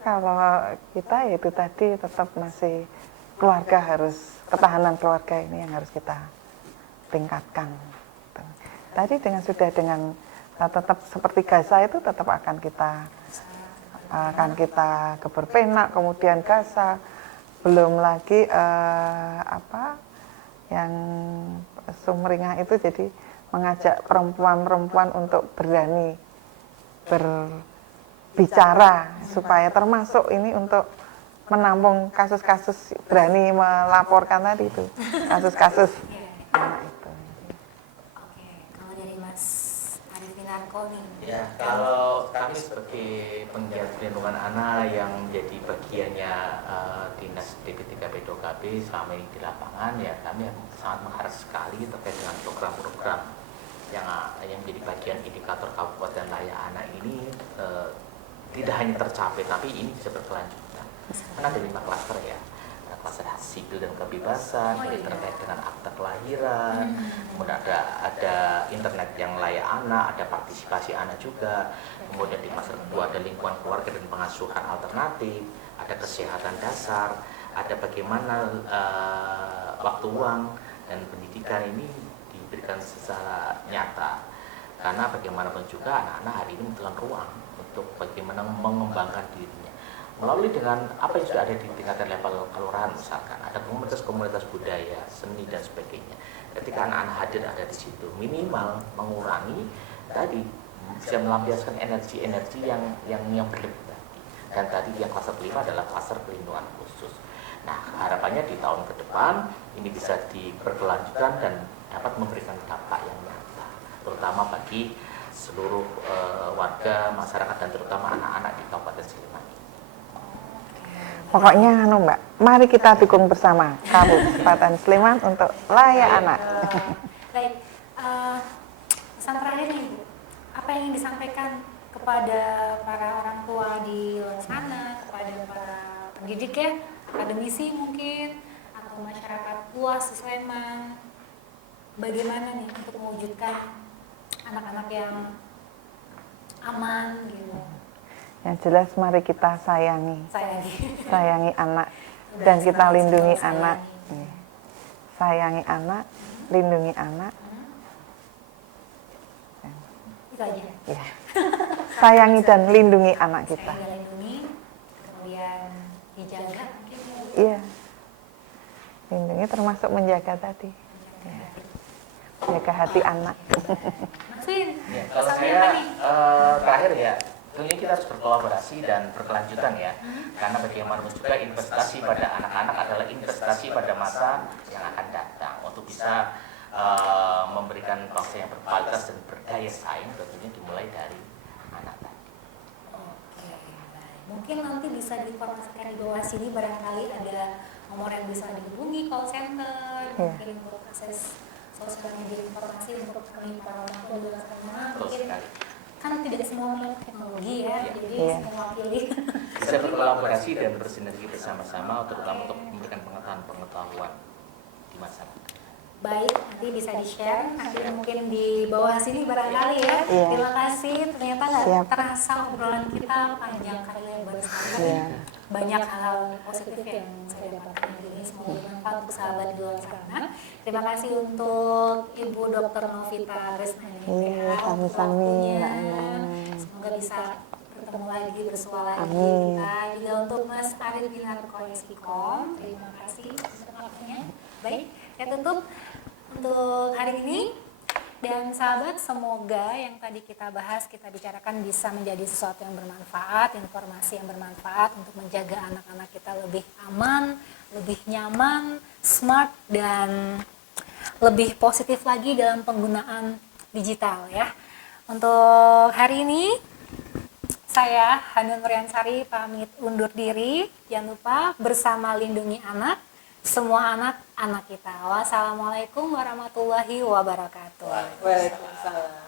Kalau kita ya itu tadi tetap masih keluarga, harus ketahanan keluarga ini yang harus kita tingkatkan. Tadi sudah dengan tetap seperti Gaza itu tetap akan kita gebor penak, kemudian Gaza, belum lagi yang sumringah itu, jadi mengajak perempuan-perempuan untuk berani berbicara supaya termasuk ini untuk menampung kasus-kasus, berani melaporkan tadi itu kasus-kasus anak itu. Oke, kalau dari Mas Ariffinarko nih. Ya, kalau kami sebagai penggiat perlindungan anak yang menjadi bagiannya Dinas DP3 Pedok KB selama ini di lapangan, ya kami sangat mengharap sekali terkait dengan program-program yang menjadi bagian indikator Kabupaten Layak Anak ini tidak hanya tercapai, tapi ini bisa berkelanjutan. Karena ada 5 klaster ya, ada klaster hak sipil dan kebebasan, terkait dengan akta kelahiran, kemudian ada internet yang layak anak, ada partisipasi anak juga, kemudian di klaster kedua ada lingkungan keluarga dan pengasuhan alternatif, ada kesehatan dasar, ada bagaimana waktu luang dan pendidikan ini diberikan secara nyata. Karena bagaimanapun juga anak-anak hari ini membutuhkan ruang untuk bagaimana mengembangkan dirinya melalui dengan apa yang sudah ada di tingkatan level kelurahan, misalkan ada komunitas-komunitas budaya, seni dan sebagainya. Ketika anak-anak hadir ada di situ, minimal mengurangi tadi, bisa melampiaskan energi-energi yang berlebih tadi. Dan tadi yang kluster kelima adalah kluster perlindungan khusus. Nah, harapannya di tahun ke depan ini bisa diberkelanjutan dan dapat memberikan dampak yang nyata, terutama bagi seluruh warga masyarakat dan terutama anak-anak di Kabupaten Sleman. Pokoknya Mbak, mari kita dukung bersama Kabupaten Sleman untuk layak anak. Baik, pesan terakhir nih Bu, apa yang ingin disampaikan kepada para orang tua di luar sana, kepada para pendidik ya, akademisi mungkin, atau masyarakat luas di Sleman, bagaimana nih untuk mewujudkan anak-anak yang aman gitu? Yang jelas mari kita sayangi anak dan kita Sayangi. lindungi anak. Sayangi anak, lindungi anak. Itu aja. Ya. Sayangi dan lindungi anak kita. Sayangi dan lindungi, kemudian dijaga mungkin. Iya. Lindungi termasuk menjaga tadi. Ya. Jaga hati anak. Mas Win, Ya, kalau pesannya saya apa nih? terakhir ya, tentunya kita harus berkolaborasi dan berkelanjutan ya, karena bagaimanapun juga investasi pada anak-anak adalah investasi pada masa yang akan datang untuk bisa memberikan bangsa yang berkualitas dan berdaya saing, tentunya dimulai dari anak tadi. Oke, baik. Mungkin nanti bisa diinformasikan di bawah sini, barangkali ada nomor yang bisa dihubungi, call center, mungkin untuk akses sosial media informasi untuk kami para orang tua di luar sana. Betul Mungkin sekali. kan tidak semua melek teknologi ya, jadi Iya. semua pilih. Bisa berkolaborasi dan bersinergi bersama-sama, terutama untuk memberikan pengetahuan di masyarakat. Baik, nanti bisa di-share, nanti mungkin di bawah sini barangkali ya. Iya. Terima kasih, ternyata nggak Siap. terasa obrolan kita panjang kali lebar sekali. Iya. Banyak hal positif yang saya dapatkan hari ini, semoga bermanfaat untuk sahabat di luar sana. Terima kasih untuk Ibu Dr. Novita Resnani. Iya, sami-sami, Mbak Ana. Semoga bisa bertemu lagi, bersua lagi Amin. kita. Juga untuk Mas Arif Binarko Eskikom, terima kasih untuk waktunya. Baik, saya tutup untuk hari ini. Dan sahabat, semoga yang tadi kita bahas, kita bicarakan bisa menjadi sesuatu yang bermanfaat, informasi yang bermanfaat untuk menjaga anak-anak kita lebih aman, lebih nyaman, smart, dan lebih positif lagi dalam penggunaan digital ya. Untuk hari ini, saya Hanun Nuryansari pamit undur diri. Jangan lupa bersama lindungi anak, semua anak kita. Wassalamualaikum warahmatullahi wabarakatuh. Waalaikumsalam.